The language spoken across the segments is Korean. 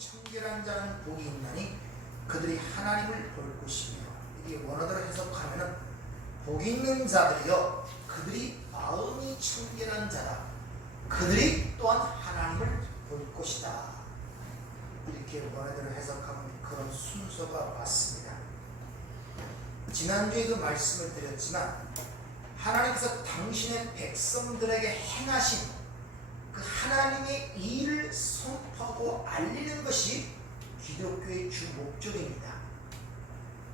청결한 자는 복이 있나니 그들이 하나님을 볼 것이며, 이게 원어대로 해석하면은 복 있는 자들이여 그들이 마음이 청결한 자다, 그들이 또한 하나님을 볼 것이다. 이렇게 원어대로 해석하면 그런 순서가 맞습니다. 지난주에도 말씀을 드렸지만 하나님께서 당신의 백성들에게 행하신 그 하나님의 일을 선포하고 알리는 것이 기독교의 주 목적입니다.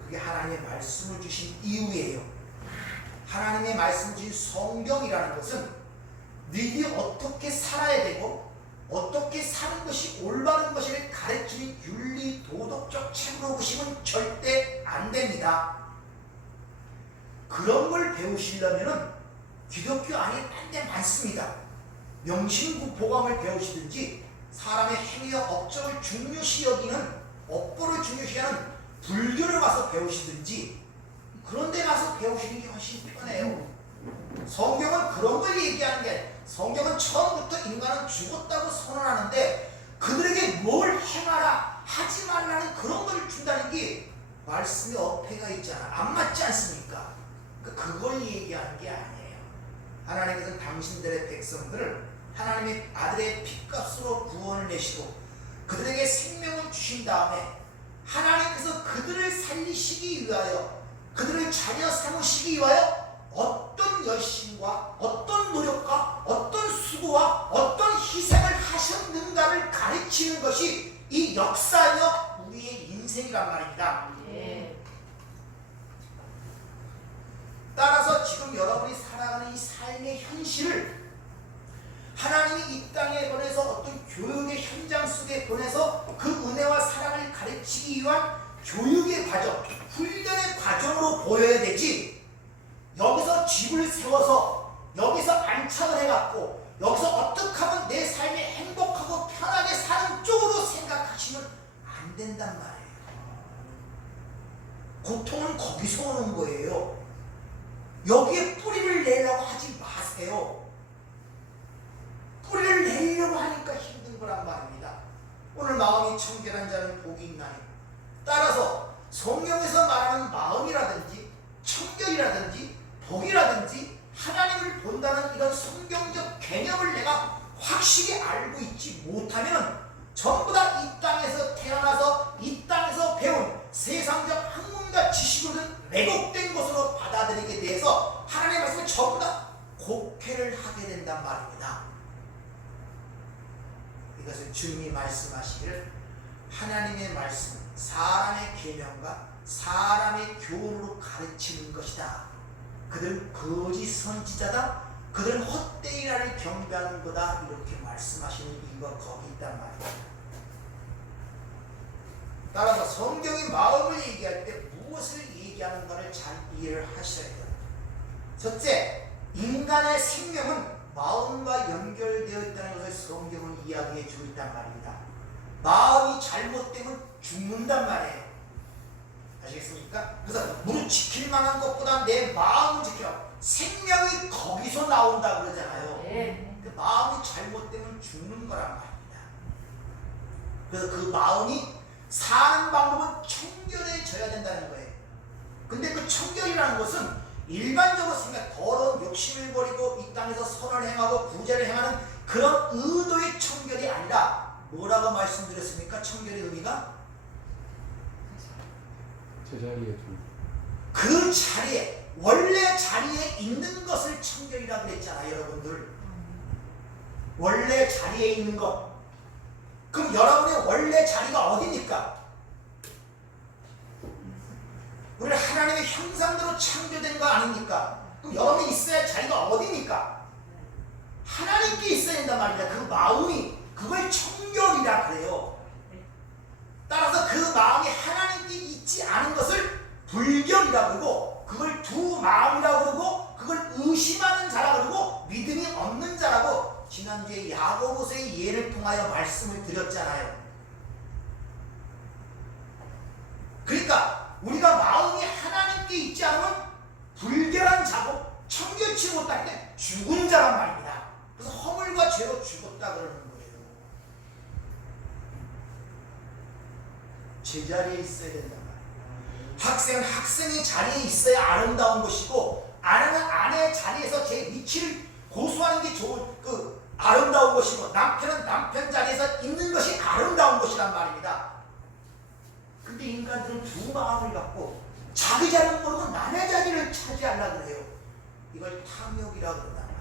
그게 하나님의 말씀을 주신 이유예요. 하나님의 말씀을 주신 성경이라는 것은 너희들이 어떻게 살아야 되고 어떻게 사는 것이 올바른 것을 가르치는 윤리 도덕적 책으로 보시면 절대 안 됩니다. 그런 걸 배우시려면 기독교 안에 딴 데 많습니다. 명심보감을 배우시든지 사람의 행위와 업적을 중요시 여기는 업보를 중요시하는 불교를 가서 배우시든지 그런 데 가서 배우시는 게 훨씬 편해요. 성경은 그런 걸 얘기하는 게, 성경은 처음부터 인간은 죽었다고 선언하는데 그들에게 뭘 행하라 하지 말라는 그런 걸 준다는 게 말씀에 어폐가 있잖아. 안 맞지 않습니까? 그걸 얘기하는 게 아니에요. 하나님께서는 당신들의 백성들을 하나님의 아들의 핏값으로 구원을 내시고 그들에게 생명을 주신 다음에 하나님께서 그들을 살리시기 위하여, 그들을 자녀 삼으시기 위하여 어떤 열심과 어떤 노력과 어떤 수고와 어떤 희생을 하셨는가를 가르치는 것이 이 역사적 우리의 인생이란 말입니다. 따라서 지금 여러분이 살아가는 이 삶의 현실을 하나님이 이 땅에 보내서 어떤 교육의 현장 속에 보내서 그 은혜와 사랑을 가르치기 위한 교육의 과정, 훈련의 과정으로 보여야 되지, 여기서 집을 세워서 여기서 안착을 해갖고 여기서 어떻게 하면 내 삶이 행복하고 편하게 사는 쪽으로 생각하시면 안 된단 말이에요. 고통은 거기서 오는 거예요. 여기에 뿌리를 내려고 하지 마세요. 뿌리를 내려고 하니까 힘든 거란 말입니다. 오늘 마음이 청결한 자는 복이 있나니, 따라서 성경에서 말하는 마음이라든지 청결이라든지 복이라든지 하나님을 본다는 이런 성경적 개념을 내가 확실히 알고 있지 못하면 전부 다 이 땅에서 태어나서 이 땅에서 배운 세상적 학문과 지식으로는 왜곡된 것으로 받아들이게 돼서 하나님의 말씀을 전부 다 곡해를 하게 된단 말입니다. 이것은 주님이 말씀하시기를 하나님의 말씀, 사람의 계명과 사람의 교훈으로 가르치는 것이다. 그들은 거짓 선지자다. 그들은 헛되이 나를 경배하는 거다. 이렇게 말씀하시는 이유가 거기 있단 말입니다. 따라서 성경이 마음을 얘기할 때 무엇을 얘기하는가를 잘 이해를 하셔야 돼요. 첫째, 인간의 생명은 마음과 연결되어 있다는 것을 성경은 이야기해 주고 있단 말입니다. 마음이 잘못되면 죽는단 말이에요. 아시겠습니까? 그래서 무릇 지킬 만한 것보다 내 마음을 지켜. 생명이 거기서 나온다 그러잖아요. 그 마음이 잘못되면 죽는 거란 말입니다. 그래서 그 마음이 사는 방법은 청결해져야 된다는 거예요. 근데 그 청결이라는 것은 일반적으로 생각, 더러운 욕심을 버리고 이 땅에서 선을 행하고 구제를 행하는 그런 의도의 청결이 아니라 뭐라고 말씀드렸습니까? 청결의 의미가? 제자리에 좀 그 자리에, 원래 자리에 있는 것을 청결이라고 그랬잖아요, 여러분들. 원래 자리에 있는 것. 그럼 여러분의 원래 자리가 어디입니까? 우리 하나님의 형상대로 창조된 거 아닙니까? 그럼 여러분이 있어야 할 자리가 어디입니까? 하나님께 있어야 된단 말입니다. 그 마음이, 그걸 청결이라 그래요. 따라서 그 마음이 하나님께 있지 않은 것을 불결이라고 그러고, 그걸 두 마음이라고 그러고, 그걸 의심하는 자라고 그러고, 믿음이 없는 자라고 지난주에 야고보서의 예를 통하여 말씀을 드렸잖아요. 그러니까 우리가 마음이 하나님께 있지 않으면 불결한 자고 청결치 못하게 죽은 자란 말입니다. 그래서 허물과 죄로 죽었다 그러는 거예요. 제자리에 있어야 된단 말이에요. 학생은 학생의 자리에 있어야 아름다운 것이고, 아내는 아내의 자리에서 제 위치를 고수하는 게 좋은 아름다운 것이고, 남편은 남편 자리에서 있는 것이 아름다운 것이란 말입니다. 근데 인간들은 두 마음을 갖고 자기 자리를 모르고 남의 자리를 차지하려고 해요. 이걸 탐욕이라고 그런단 말이에요.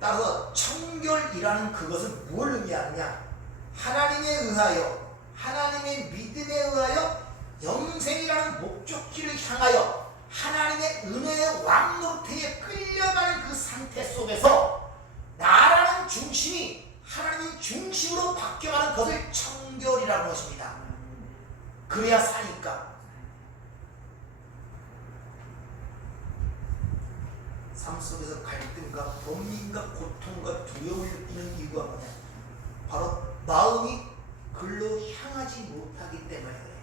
따라서 청결이라는 그것은 뭘 의미하느냐? 하나님에 의하여, 하나님의 믿음에 의하여 영생이라는 목적지를 향하여 하나님의 은혜의 왕노릇에 끌려가는 그 상태 속에서 나라는 중심이 하나님의 중심으로 바뀌어가는 것을 청결이라고 하는 것입니다. 그래야 사니까. 삶 속에서 갈등과 고민과 고통과 두려움을 느끼는 이유가 뭐냐? 바로 마음이 글로 향하지 못하기 때문에 그래요.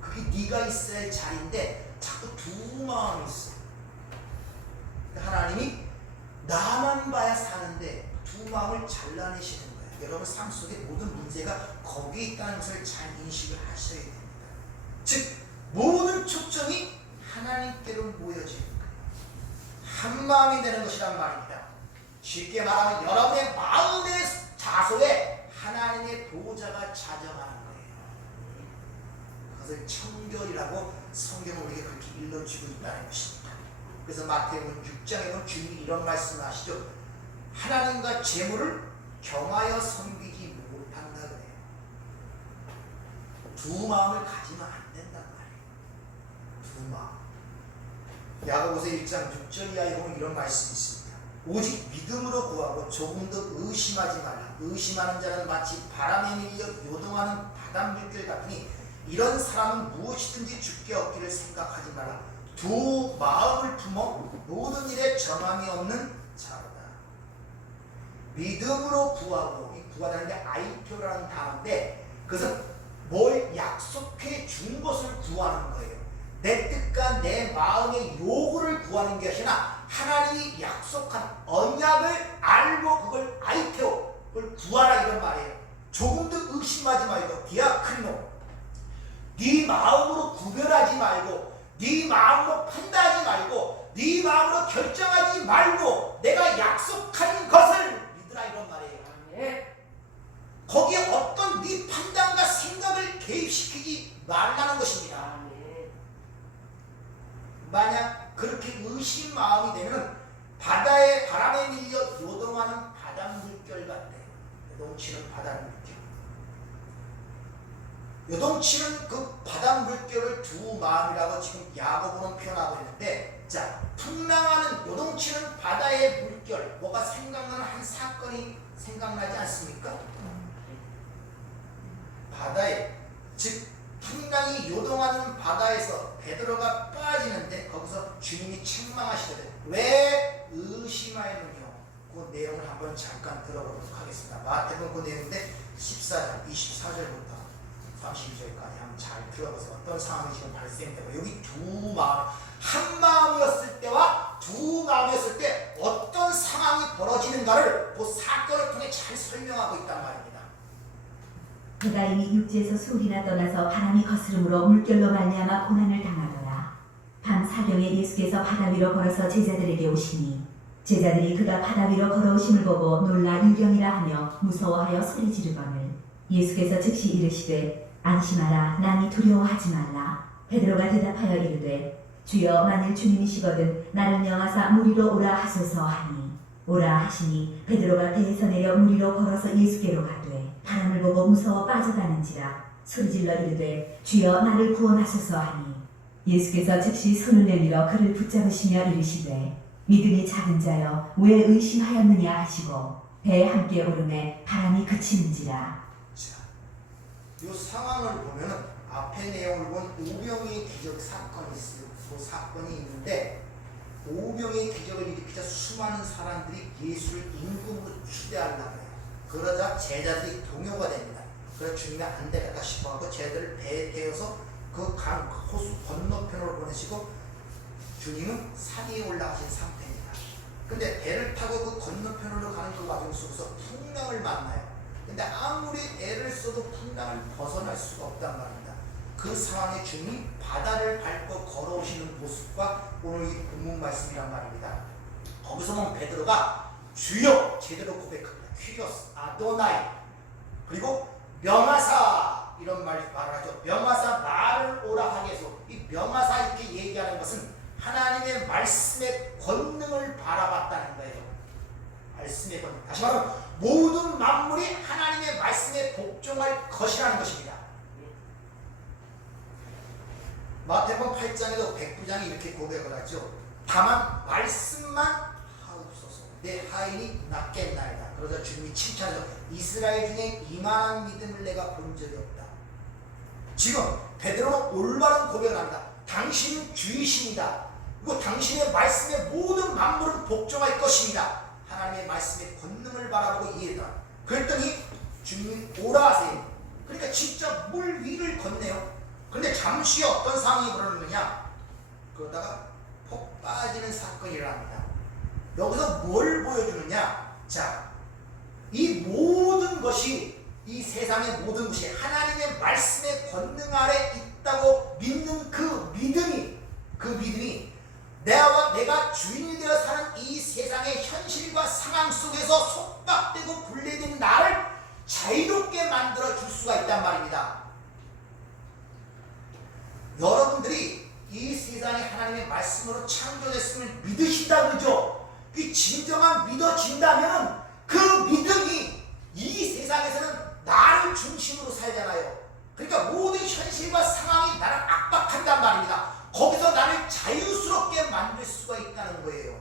그게 네가 있어야 할 자리인데 자꾸 두 마음이 있어. 하나님이 나만 봐야 사는데 두 마음을 잘라내시는 거예요. 여러분 삶 속의 모든 문제가 거기에 있다는 것을 잘 인식을 하셔야 됩니다. 즉 모든 초점이 하나님께로 모여지는 거예요. 한 마음이 되는 것이란 말입니다. 쉽게 말하면 여러분의 마음의 자소에 하나님의 보호자가 자정하는 거예요. 그것을 청결이라고 성경은 우리에게 그렇게 일러주고 있다는 것입니다. 그래서 마태복음 6장에 보면 주님이 이런 말씀을 하시죠. 하나님과 재물을 겸하여 섬기지 못한다 그래요. 두 마음을 가지면 안 된단 말이에요. 두 마음. 야고보서 1장 6절 이하에 보면 이런 말씀이 있습니다. 오직 믿음으로 구하고 조금 더 의심하지 말라. 의심하는 자는 마치 바람에 밀려 요동하는 바닷물결 같으니 이런 사람은 무엇이든지 주께 얻기를 생각하지 말라. 두 마음을 품어 모든 일에 정함이 없는 자로다. 믿음으로 구하고, 이 구하다는 게 아이표라는 단어인데 그것은 뭘 약속해 준 것을 구하는 거예요. 내 뜻과 내 마음의 요구를 구하는 것이 아니라 하나님이 약속한 언약을 알고 그걸 아이테오, 그걸 구하라 이런 말이에요. 조금 더 의심하지 말고 디아크리노, 네 마음으로 구별하지 말고, 네 마음으로 판단하지 말고, 네 마음으로 결정하지 말고 내가 약속한 것을 믿으라 이런 말이에요. 거기에 어떤 네 판단과 생각을 개입시키지 말라는 것입니다. 만약 그렇게 의심 마음이 되면 바다의 바람에 밀려 요동하는 바닷물결 같대요. 요동치는 바닷물결. 요동치는 그 바닷물결을 두 마음이라고 지금 야고보는 표현하고 있는데, 자, 풍랑하는 요동치는 바다의 물결, 뭐가 생각나는 한 사건이 생각나지 않습니까? 바다에, 즉 풍랑이 요동하는 바다에서 베드로가 빠지는데 거기서 주님이 책망하시거든요. 왜 의심하였느냐? 그 내용을 한번 잠깐 들어보도록 하겠습니다. 마태복음 그 내용인데 14장 24절부터 32절까지 한번 잘 들어보세요. 어떤 상황이 지금 발생되고, 여기 두 마음, 한 마음이었을 때와 두 마음이었을 때 어떤 상황이 벌어지는가를 그 사건을 통해 잘 설명하고 있단 말입니다. 그가 이미 육지에서 술이나 떠나서 바람이 거스름으로 물결로 말미암아 고난을 당하더라. 밤 사경에 예수께서 바다 위로 걸어서 제자들에게 오시니 제자들이 그가 바다 위로 걸어오심을 보고 놀라 유경이라 하며 무서워하여 소리 지르거늘 예수께서 즉시 이르시되 안심하라, 남이 두려워하지 말라. 베드로가 대답하여 이르되 주여, 만일 주님이시거든 나를 명하사 무리로 오라 하소서 하니 오라 하시니 베드로가 배에서 내려 무리로 걸어서 예수께로 가되 바람을 보고 무서워 빠져가는지라 소리질러 이르되 주여, 나를 구원하소서 하니 예수께서 즉시 손을 내밀어 그를 붙잡으시며 이르시되 믿음이 작은 자여, 왜 의심하였느냐 하시고 배에 함께 오르매 바람이 그치는지라. 자, 이 상황을 보면 앞의 내용을 본 오병이의 기적 사건이 있어요. 그 사건이 있는데 오병이의 기적을 일으키자 수많은 사람들이 예수를 임금으로 추대하려고 해요. 그러자 제자들이 동요가 됩니다. 그래서 주님이 안 되겠다 싶어하고 제자들을 배에 태워서 그 강 호수 건너편으로 보내시고 주님은 산 위에 올라가신 상태입니다. 근데 배를 타고 그 건너편으로 가는 그 과정 속에서 풍랑을 만나요. 근데 아무리 애를 써도 풍랑을 벗어날 수가 없단 말입니다. 그 상황에 주님이 바다를 밟고 걸어오시는 모습과 오늘 이 본문 말씀이란 말입니다. 거기서 보면 베드로가 주여 제대로 고백합니다. 퀴리오스 아도나이, 그리고 명하사 이런 말을 하죠. 명하사 나를 오라 하게 해서 이 명하사 이렇게 얘기하는 것은 하나님의 말씀의 권능을 바라봤다는 거예요. 말씀의 권능. 다시 말하면 모든 만물이 하나님의 말씀에 복종할 것이라는 것입니다. 마태복음 8장에도 백부장이 이렇게 고백을 하죠. 다만 말씀만 하옵소서. 내 하인이 낫겠나이다. 그러자 주님이 칭찬하죠. 이스라엘 중에 이만한 믿음을 내가 본 적이 없다. 지금 베드로는 올바른 고백을 합니다. 당신은 주이십니다. 그리고 당신의 말씀에 모든 만물은 복종할 것입니다. 하나님의 말씀의 권능을 바라보고 이해했다. 그랬더니 주님이 오라 하세요. 그러니까 진짜 물 위를 건네요. 그런데 잠시 후에 어떤 상황이 벌어지느냐, 그러다가 폭 빠지는 사건이 일어납니다. 여기서 뭘 보여주느냐, 자, 이 모든 것이, 이 세상의 모든 것이 하나님의 말씀의 권능 아래 있다고 믿는 그 믿음이 내가 주인이 되어 사는 이 세상의 현실과 상황 속에서 속박되고 굴레된 나를 자유롭게 만들어 줄 수가 있단 말입니다. 여러분들이 이 세상이 하나님의 말씀으로 창조됐음을 믿으신다 그러죠? 그 진정한 믿어진다면 그 믿음이 이 세상에서는 나를 중심으로 살잖아요. 그러니까 모든 현실과 상황이 나를 압박한단 말입니다. 거기서 나를 자유스럽게 만들 수가 있다는 거예요.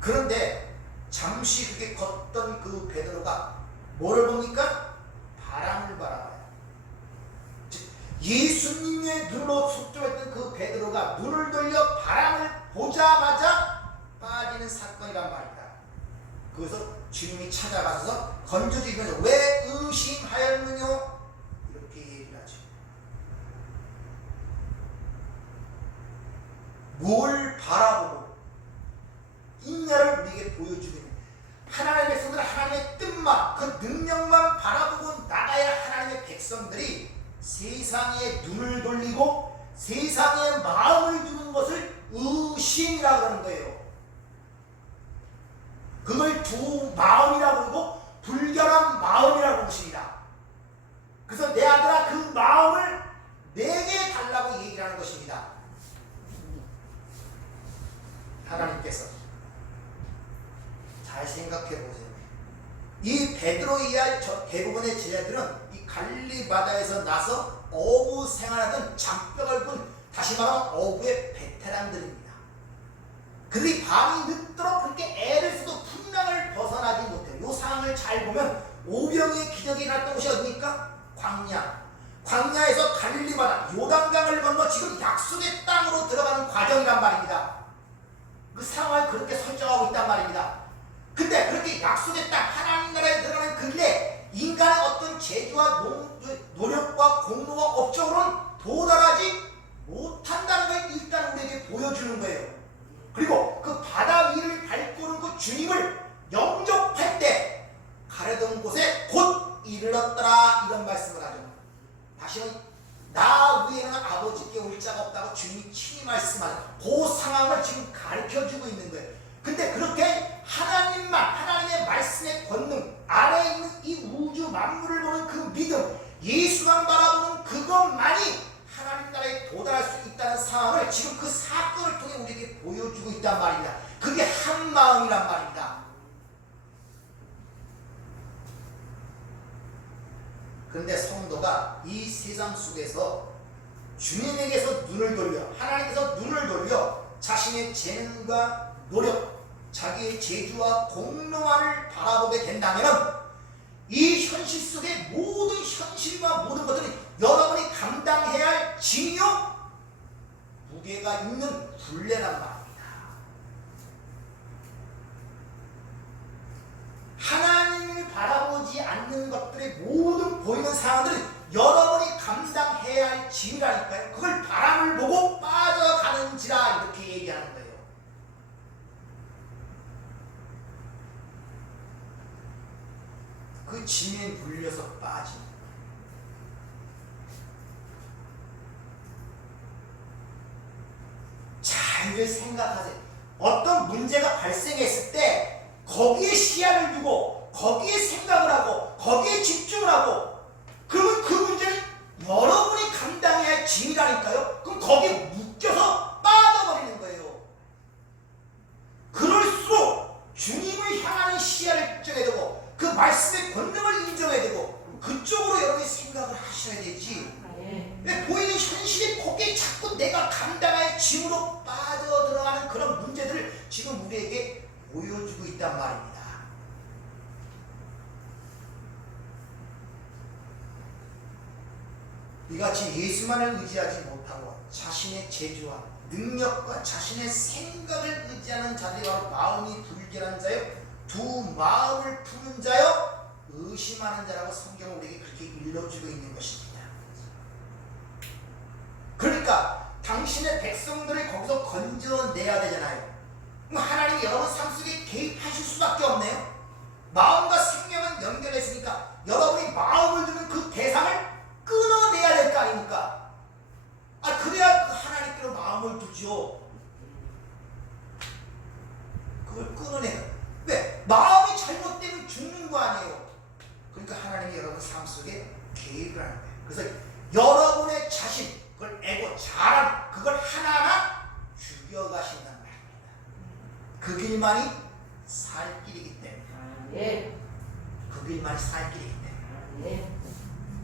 그런데 잠시 그게 걷던 그 베드로가 뭐를 봅니까? 바람을 바라봐요. 예수님의 눈으로 속죄했던 그 베드로가 눈을 돌려 바람을 보자마자 빠지는 사건이란 말입니다. 그래서 주님이 찾아가서 건져주시면서 왜 의심하였느냐 이렇게 얘기를 하죠. 뭘 바라보고 있냐를 우리에게 보여주고 있는, 하나님의 백성들은 하나님의 뜻만, 그 능력만 바라보고 나가야 하나님의 백성들이 세상에 눈을 돌리고 세상에 마음을 두는 것을 의심이라고 하는 거예요. 그걸 두 마음이라고 그러고 불결한 마음이라고 부릅니다. 그래서 내 아들아 그 마음을 내게 달라고 얘기를 하는 것입니다. 하나님께서 잘 생각해 보세요. 이 베드로 이하 대부분의 제자들은 이 갈릴리 바다에서 나서 어부 생활하던 장벽을 꾼, 다시 말하면 어부의 베테랑들입니다. 그들이 밤이 늦도록 그렇게 애를 써도 풍랑을 벗어나지 못해요. 이 상황을 잘 보면 오병이의 기적이 일어났던 곳이 어디입니까? 광야에서 갈릴리 바다 요단강을 건너 지금 약속의 땅으로 들어가는 과정이란 말입니다. 그 상황을 그렇게 설정하고 있단 말입니다. 근데 그렇게 약속의 땅 하나님 나라에 들어가는 그 길에 인간의 어떤 재주와 노력과 공로와 업적으로는 도달하지 못한다는 걸 일단 우리에게 보여주는 거예요. 그리고 그 바다 위를 밟고 오는 그 주님을 영접할 때 가려던 곳에 곧 이르렀더라 이런 말씀을 하죠. 다시는 나 위에는 아버지께 올 자가 없다고 주님이 친히 말씀하는 그 상황을 지금 가르쳐주고 있는 거예요. 근데 그렇게 하나님의 말씀의 권능 아래에 있는 이 우주 만물을 보는 그 믿음, 예수만 바라보는 그것만이 하나님 나라에 도달할 수 있다는 상황을 지금 그 사건을 통해 우리에게 보여주고 있단 말입니다. 그게 한 마음이란 말입니다. 그런데 성도가 이 세상 속에서 주님에게서 눈을 돌려, 하나님께서 눈을 돌려 자신의 재능과 노력, 자기의 재주와 공로만을 바라보게 된다면 이 현실 속의 모든 현실과 모든 것들이 여러분이 감당해야 할 짐이요 무게가 있는 굴레란 말입니다. 하나님을 바라보지 않는 것들의 모든 보이는 상황들은 여러분이 감당해야 할 짐이라니까요. 그걸 바람을 보고 빠져가는지라 이렇게 얘기하는 거예요. 그 짐에 눌려서 빠진. 잘 생각하세요. 어떤 문제가 발생했을 때 거기에 시야를 두고 거기에 생각을 하고 거기에 집중을 하고, 그러면 그 문제는 여러분이 감당해야 할 짐이라니까요. 그럼 거기에 묶여서 빠져버리는 거예요. 그럴수록 주님을 향하는 시야를 집중해야 되고 그 말씀의 권능을 인정해야 되고 그쪽으로 여러분이 생각을 하셔야 되지. 보이는 현실이 거기에 자꾸 내가 감당할 짐으로 빠져들어가는 그런 문제들을 지금 우리에게 보여주고 있단 말입니다. 이같이 예수만을 의지하지 못하고 자신의 재주와 능력과 자신의 생각을 의지하는 자들이 바로 마음이 불결한 자요, 두 마음을 푸는 자요, 의심하는 자라고 성경은 우리에게 그렇게 일러주고 있는 것입니다. 그러니까 당신의 백성들을 거기서 건져내야 되잖아요. 그럼 하나님이 여러분 삶 속에 개입하실 수밖에 없네요. 마음과 생명은 연결했으니까 여러분이 마음을 두는 그 대상을 끊어내야 될 거 아닙니까? 그래야 그 하나님께로 마음을 두죠. 그걸 끊어내요. 왜? 마음이 잘못되면 죽는 거 아니에요. 그러니까 하나님이 여러분 삶 속에 개입을 하는 거예요. 그래서 여러분의 자신, 그걸 에고, 자랑, 그걸 하나하나 죽여가신단 말입니다. 그 길만이 살 길이기 때문에. 그 길만이 살 길이기 때문에.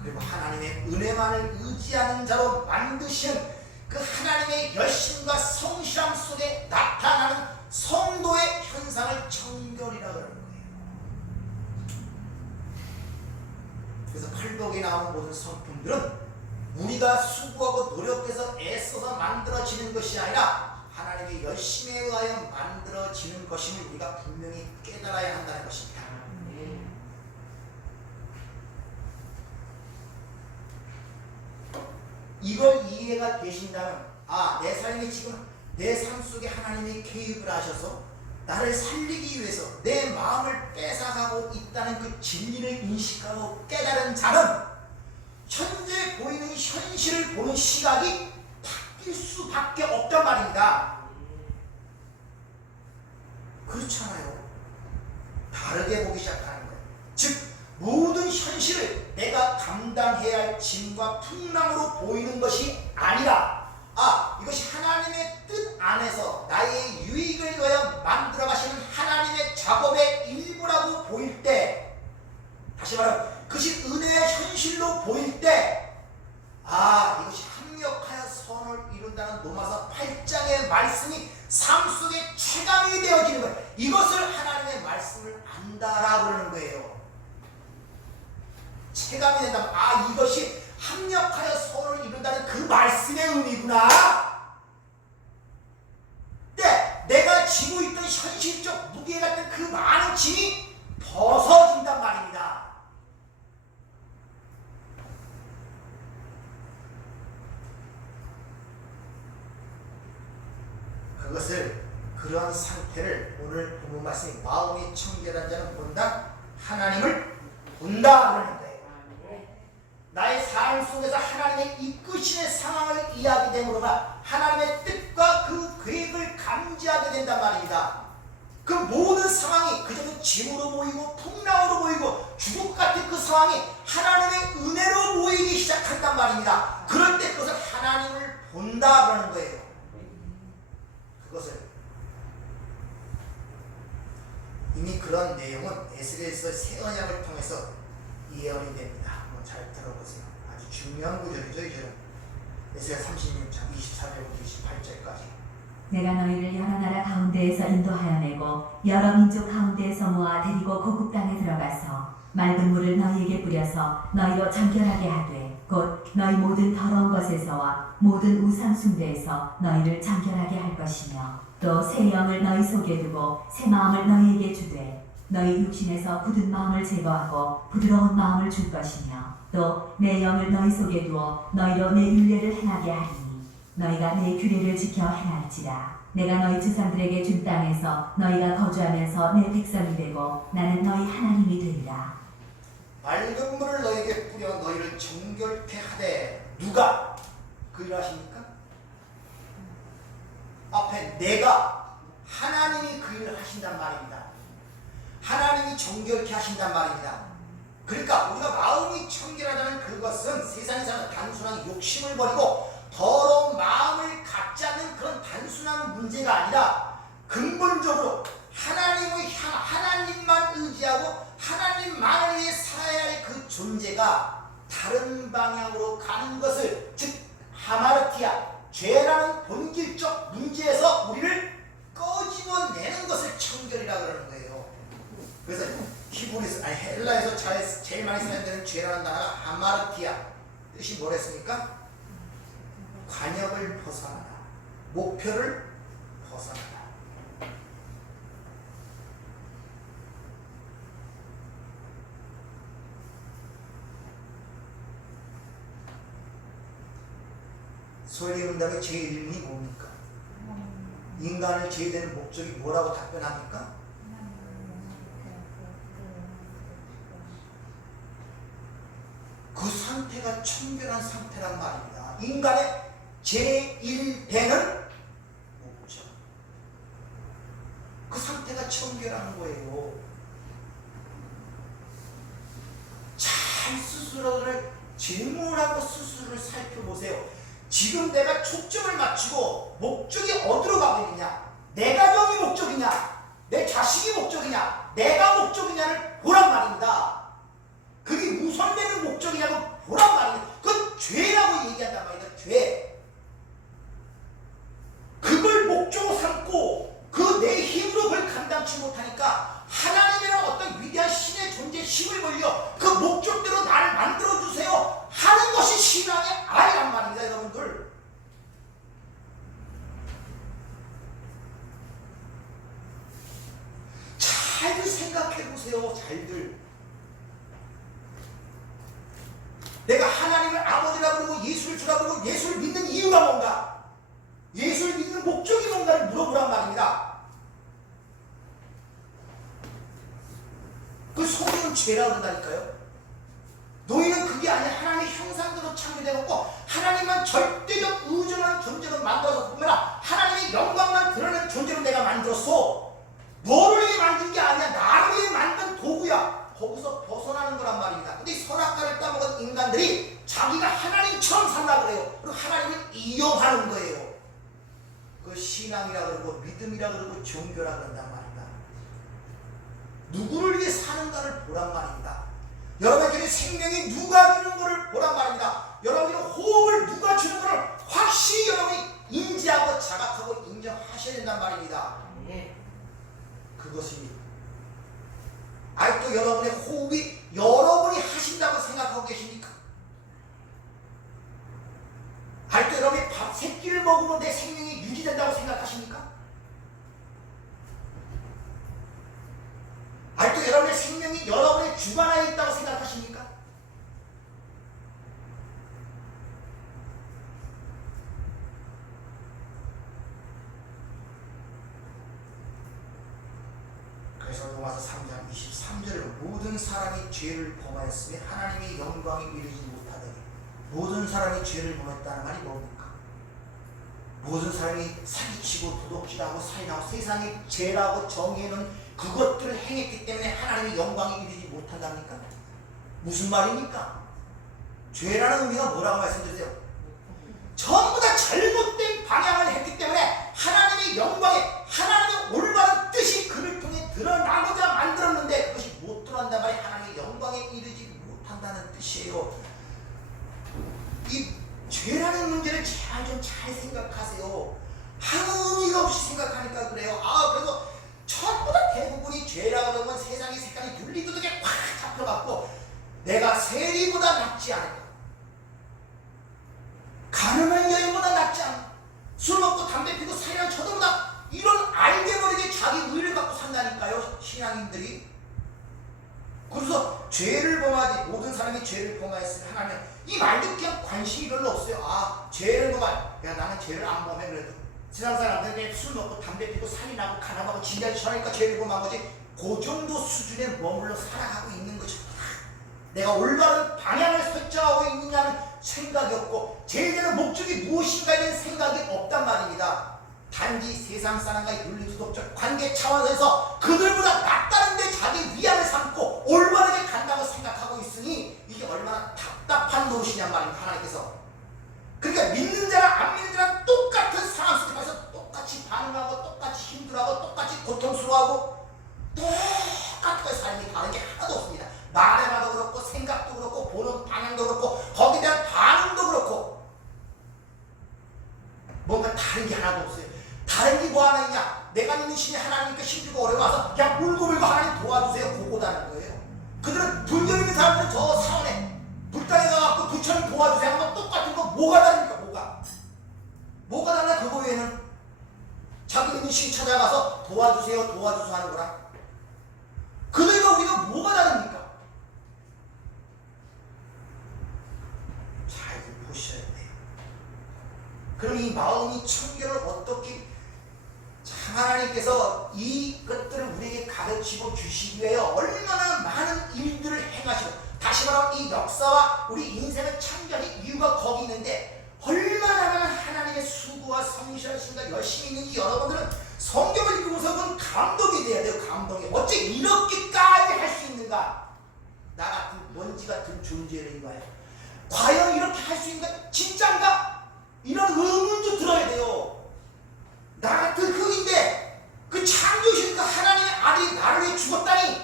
그리고 하나님의 은혜만을 의지하는 자로 만드시는 그 하나님의 열심과 성실함 속에 나타나는 성도의 현상을 청결이라고 하는 거예요. 그래서 팔복에 나오는 모든 성품들은 우리가 수고하고 노력해서 애써서 만들어지는 것이 아니라 하나님의 열심에 의하여 만들어지는 것임을 우리가 분명히 깨달아야 한다는 것입니다. 이걸 이해가 되신다면, 내 삶이 지금 내 삶 속에 하나님이 개입을 하셔서 나를 살리기 위해서 내 마음을 뺏어가고 있다는 그 진리를 인식하고 깨달은 자는 현재 보이는 현실을 보는 시각이 바뀔 수밖에 없단 말입니다. 그렇잖아요. 다르게 보기 시작하는 거예요. 즉 모든 현실을 내가 감당해야 할 짐과 풍랑으로 보이는 것이 아니라 이것이 하나님의 뜻 안에서 나의 유익을 위하여 만들어 가시는 하나님의 작업의 일부라고 보일 때, 다시 말하면 그것이 은혜의 현실로 보일 때, 이것이 합력하여 선을 이룬다는 로마서 8장의 말씀이 삶 속에 체감이 되어지는 거예요. 이것을 하나님의 말씀을 안다라고 그러는 거예요. 체감이 된다면 이것이 합력하여 선을 이룬다는 그 말씀의 의미구나. 내가 지고 있던 현실적 무게 같은 그 많은 짐이 벗어진단 말입니다. 그러한 상태를 오늘 본문 말씀이 마음이 청결한 자는 본다, 하나님을 본다 그러는 거예요. 나의 삶 속에서 하나님의 이끄시는 상황을 이야기됨으로가 하나님의 뜻과 그 계획을 감지하게 된단 말입니다. 그 모든 상황이 그저는 짐으로 보이고 풍랑으로 보이고 주국 같은 그 상황이 하나님의 은혜로 보이기 시작한단 말입니다. 그럴 때 그것을 하나님을 본다 그러는 거예요. 그것을 이미 그런 내용은 에스겔서 새 언약을 통해서 예언이 됩니다. 한번 잘 들어보세요. 아주 중요한 구절이죠. 이 절은 에스겔 36장 24절부터 28절까지. 내가 너희를 여러 나라 가운데에서 인도하여 내고 여러 민족 가운데에서 모아 데리고 고국 땅에 들어가서 맑은 물을 너희에게 뿌려서 너희로 정결하게 하되 곧 너희 모든 더러운 것에서와 모든 우상 숭배에서 너희를 정결하게 할 것이며 또 새 영을 너희 속에 두고 새 마음을 너희에게 주되 너희 육신에서 굳은 마음을 제거하고 부드러운 마음을 줄 것이며 또 내 영을 너희 속에 두어 너희로 내 율례를 행하게 하리니 너희가 내 규례를 지켜 행할지라. 내가 너희 조상들에게 준 땅에서 너희가 거주하면서 내 백성이 되고 나는 너희 하나님이 되리라. 맑은 물을 너에게 뿌려 너희를 정결케 하되 누가 그 일을 하십니까? 앞에 내가 하나님이 그 일을 하신단 말입니다. 하나님이 정결케 하신단 말입니다. 그러니까 우리가 마음이 청결하다는 그것은 세상에서는 단순한 욕심을 버리고 더러운 마음을 갖지 않는 그런 단순한 문제가 아니라 근본적으로 하나님만 의지하고 하나님만을 위해 살아야 할 그 존재가 다른 방향으로 가는 것을, 즉 하마르티아, 죄라는 본질적 문제에서 우리를 꺼집어내는 것을 청결이라 그러는 거예요. 그래서 히브리서, 헬라에서 제일 많이 사용되는 죄라는 단어가 하마르티아, 뜻이 뭐랬습니까? 관역을 벗어나다, 목표를 벗어나다. 소위 문답의 제1이 뭡니까? 인간을 제외되는 목적이 뭐라고 답변합니까? 그 상태가 청결한 상태란 말입니다. 인간의 제1되는 목적, 그 상태가 청결한 거예요. 잘 스스로를 질문하고 스스로를 살펴보세요. 지금 내가 초점을 맞추고 목적이 어디로 가고 있느냐, 내 가정이 목적이냐, 내 자식이 목적이냐, 내가 목적이냐를 보란 말입니다. 그게 우선되는 목적이냐고 보란 말입니다. 그건 죄라고 얘기한단 말이다. 죄. 그걸 목적으로 삼고 그 내 힘으로 그걸 감당치 못하니까 하나님이라는 어떤 위대한 신의 존재에 힘을 벌려 그 목적대로 나를 만들어주세요 하는 것이 신앙의 아이란 말입니다. 여러분들, 잘들 생각해보세요. 잘들, 내가 하나님을 아버지라 부르고 예수를 주라 부르고 예수를 믿는 이유가 뭔가, 예수를 믿는 목적이 뭔가를 물어보란 말입니다. 그 소리는 죄라고 그런다니까요. 너희는 그게 아니라 하나님의 형상대로 창조되었고 하나님만 절대적 의존하는 존재로 만들어서 보면 하나님의 영광만 드러내는 존재로 내가 만들었어. 너를 위해 만든 게 아니야. 나를 위해 만든 도구야. 거기서 벗어나는 거란 말입니다. 근데 이 선악과를 따먹은 인간들이 자기가 하나님처럼 살라 그래요. 그리고 하나님을 이용하는 거예요. 그 신앙이라 그러고 믿음이라 그러고 종교라 그런단 말입니다. 누구를 위해 사는가를 보란 말입니다. 여러분에게 생명이 누가 주는 것을 보란 말입니다. 여러분의 호흡을 누가 주는 것을 확실히 여러분이 인지하고 자각하고 인정하셔야 된단 말입니다. 그것이 아직도 여러분의 호흡이 여러분이 하신다고 생각하고 계십니까? 아직도 여러분이 밥 세 끼를 먹으면 내 생명이 유지된다고 생각하십니까? 아직도 여러분의 생명이 여러분의 주관하에 있다고 생각하십니까? 그래서 로마서 3장 23절에 모든 사람이 죄를 범하였으며 하나님의 영광에 이르지 못하더니, 모든 사람이 죄를 범했다는 말이 뭡니까? 모든 사람이 사기치고 도둑질하고 살인하고 세상의 죄라고 정의해놓은 그것들을 행했기 때문에 하나님의 영광에 이르지 못한답니까? 무슨 말입니까? 죄라는 의미가 뭐라고 말씀드리세요? 전부 다 잘못된 방향을 했기 때문에 하나님의 영광에, 하나님의 올바른 뜻이 그를 통해 드러나고자 만들었는데 그것이 못 드러난단 말이 하나님의 영광에 이르지 못한다는 뜻이에요. 이 죄라는 문제를 잘 생각하세요. 아무 의미가 없이 생각하니까 그래요. 그래서 전부 다 대부분이 죄라고 하면 세상의 색깔이 윤리도덕에 확 잡혀갖고 내가 세리보다 낫지 않을까, 가늠한 여인보다 낫지 않을까, 술 먹고 담배 피고 살인한 저들보다, 이런 알게 모르게 자기 의를 갖고 산다니까요, 신앙인들이. 그래서 죄를 범하지, 모든 사람이 죄를 범하였으면 하나님, 이 말도 그냥 관심이 별로 없어요. 죄를 범하지, 야 나는 죄를 안 범해. 그래도 세상 사람들이 술 먹고 담배 피고 살인하고 가늠하고 진리하지 저러니까 죄를 범한 거지, 그 정도 수준에 머물러 살아가고 있는 거죠. 내가 올바른 방향을 설정하고 있느냐는 생각이 없고 제일되는 목적이 무엇인가에 대한 생각이 없단 말입니다. 단지 세상 사람과의 윤리도덕적 관계 차원에서 그들보다 낫다는데 자기 위안을 삼고 올바르게 간다고 생각하고 있으니 이게 얼마나 답답한 노릇이냔 말입니다. 하나님께서. 그러니까 믿는 자랑 안 믿는 자랑 똑같은 상황 속에서 똑같이 반응하고 똑같이 힘들어하고 똑같이 고통스러워하고 똑같은 삶이 다른 게 하나도 없습니다. 말에마도 그렇고 생각도 그렇고 보는 방향도 그렇고 거기에 대한 반응도 그렇고 뭔가 다른 게 하나도 없어요. 다른 게 뭐 하나 있냐? 내가 믿는 신이 하나님께 힘들고 어려워서 그냥 울고 불고 하나님 도와주세요 그거다는 거예요. 그들은 불교 있는 사람들은 저 사원에 불당에 가갖고 부처님 도와주세요 하면 똑같은 거 뭐가 다릅니까? 뭐가 달라? 그거 외에는 자기 믿는 신 찾아가서 도와주세요 하는 거랑 그들과 우리가 뭐가 다릅니까? 잘 보셔야 돼요. 그럼 이 마음이 청결을 어떻게 하나님께서 이것들을 우리에게 가르치고 주시기 위해 얼마나 많은 일들을 행하시고 다시 말하면 이 역사와 우리 인생의 참견의 이유가 거기 있는데 얼마나 많은 하나님의 수고와 성실하심과 열심히 있는지 여러분들은 성경을 읽으면서 그건 감동이 돼야 돼요. 감동이. 어째 이렇게까지 할 수 있는가? 나 같은 먼지 같은 존재인가요? 과연 이렇게 할 수 있는가? 진짠가? 이런 의문도 들어야 돼요. 나 같은 흙인데 그 창조주신 그 하나님의 아들이 나를 위해 죽었다니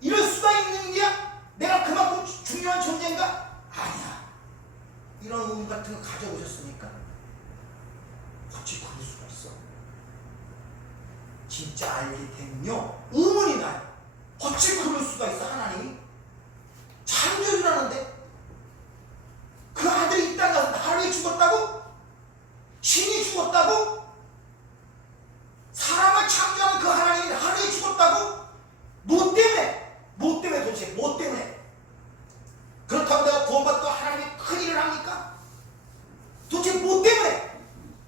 이럴 수가 있는 게야? 내가 그만큼 중요한 존재인가? 아니야. 이런 의문 같은 거 가져오셨습니까? 어찌 그럴 수가 있어? 진짜 알게 되면요 의문이 나요. 어찌 그럴 수가 있어? 하나님이 창조주라는데 그 아들이 이 땅에 가서 나를 위해 죽었다고? 신이 죽었다고? 사람을 창조한 그 하나님이 나를 위해 죽었다고? 뭐 때문에 도대체 뭐 때문에? 그렇다고 내가 구원받고 하나님이 큰일을 합니까? 도대체 뭐 때문에?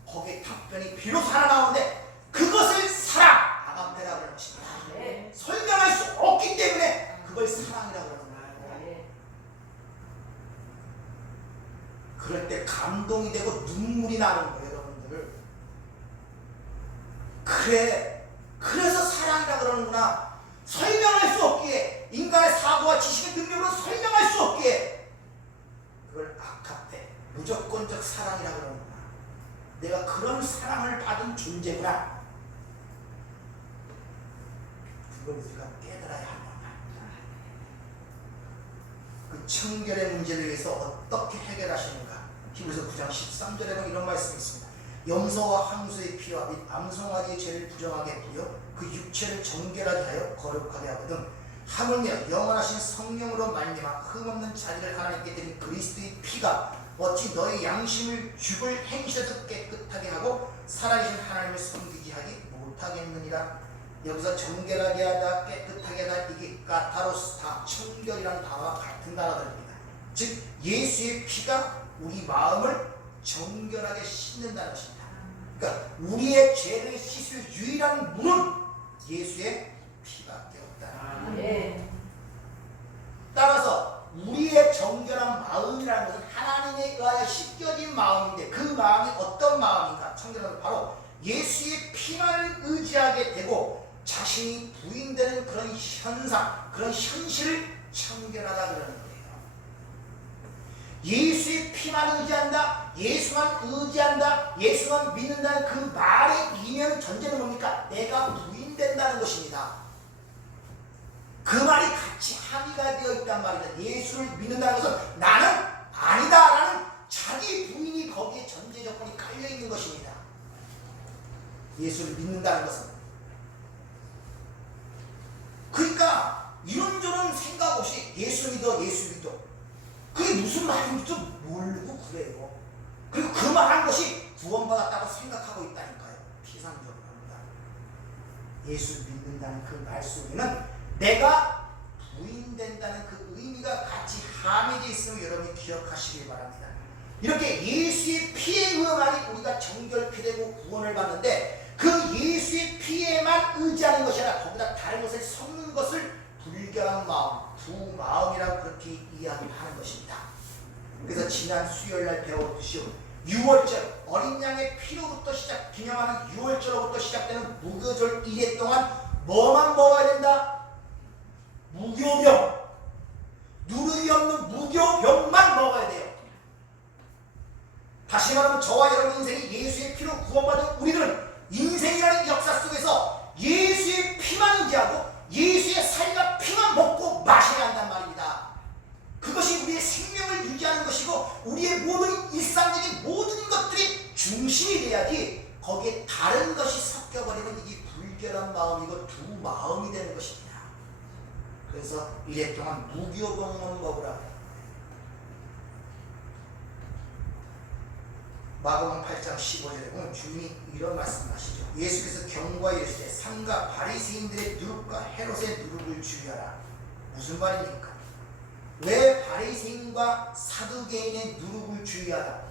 거기에 답변이 비로소 하나 나오는데 그것을 사랑, 아가페라고 하는 것입니다. 설명할 수 없기 때문에 그걸 사랑이라고 하는 거예요. 그럴 때 감동이 되고 눈물이 나는 거예요, 여러분들. 그래서 사랑이라고 그러는구나. 설명할 수 없기에 인간의 사고와 지식의 능력으로 설명할 수 없기에 그걸 아카페, 무조건적 사랑이라고 그러는구나. 내가 그런 사랑을 받은 존재구나. 그걸 우리가 깨달아야 한단 말입니다. 그 청결의 문제를 위해서 어떻게 해결하시는가? 히브리서 9장 13절에 보면 이런 말씀이 있습니다. 염소와 항소의 피와 및 암송아지의 죄를 부정하게 부여 그 육체를 정결하게 하여 거룩하게 하거든 하물며 영원하신 성령으로 말미암아 흠없는 자리를 하나님께 드린 그리스도의 피가 어찌 너의 양심을 죽을 행실에서 깨끗하게 하고 살아계신 하나님을 섬기게 하기 못하겠느니라. 여기서 정결하게 하다, 깨끗하게 하다, 이게 까타로스타, 청결이라는 단어와 같은 단어들입니다. 즉 예수의 피가 우리 마음을 정결하게 씻는다는 것입니다. 그러니까 우리의 죄를 씻을 유일한 물은 예수의 피밖에 없다. 따라서 우리의 정결한 마음이라는 것은 하나님에 의하여 씻겨진 마음인데 그 마음이 어떤 마음인가? 청결한 바로 예수의 피만을 의지하게 되고 자신이 부인되는 그런 현상, 그런 현실을 청결하다 그러는 거예요. 예수의 피만 의지한다, 예수만 의지한다, 예수만 믿는다는 그 말의 이면 전제는 뭡니까? 내가 부인된다는 것입니다. 그 말이 같이 함의가 되어 있단 말이다. 예수를 믿는다는 것은 나는 아니다라는 자기 부인이 거기에 전제 조건이 깔려 있는 것입니다. 예수를 믿는다는 것은. 그러니까 이런저런 생각 없이 예수 믿어, 예수 믿어. 그게 무슨 말인지도 모르고 그래요. 그리고 그 말한 것이 구원받았다고 생각하고 있다니까요. 피상적으로 합니다. 예수 믿는다는 그 말 속에는 내가 부인된다는 그 의미가 같이 함의되어 있음을 여러분이 기억하시기 바랍니다. 이렇게 예수의 피에 의하면 우리가 정결케 되고 구원을 받는데 그 예수의 피에만 의지하는 것이 아니라 거기다 다른 것을 섞는 것을 불결한 마음, 두 마음이라고 그렇게 이야기하는 것입니다. 그래서 지난 수요일날 배웠듯이 6월절 어린 양의 피로부터 기념하는 6월절로부터 시작되는 무교절 1회 동안 뭐만 먹어야 된다? 무교병, 누룩이 없는 무교병만 먹어야 돼요. 다시 말하면 저와 여러분 인생이 예수의 피로 구원받은 우리들은 인생이라는 역사 속에서 예수의 피만 의지하고 예수의 살과 피만 먹고 마셔야 한단 말입니다. 그것이 우리의 생명을 유지하는 것이고 우리의 모든 일상적인 모든 것들이 중심이 돼야지 거기에 다른 것이 섞여버리면 이게 불결한 마음이고 두 마음이 되는 것입니다. 그래서 1회 동안 무교병만 먹으라. 마가복음 8장 15절에 보면 주님이 이런 말씀하시죠. 예수께서 경고하시되 삼가 바리새인들의 누룩과 헤롯의 누룩을 주의하라. 무슨 말입니까? 왜 바리새인과 사두개인의 누룩을 주의하라?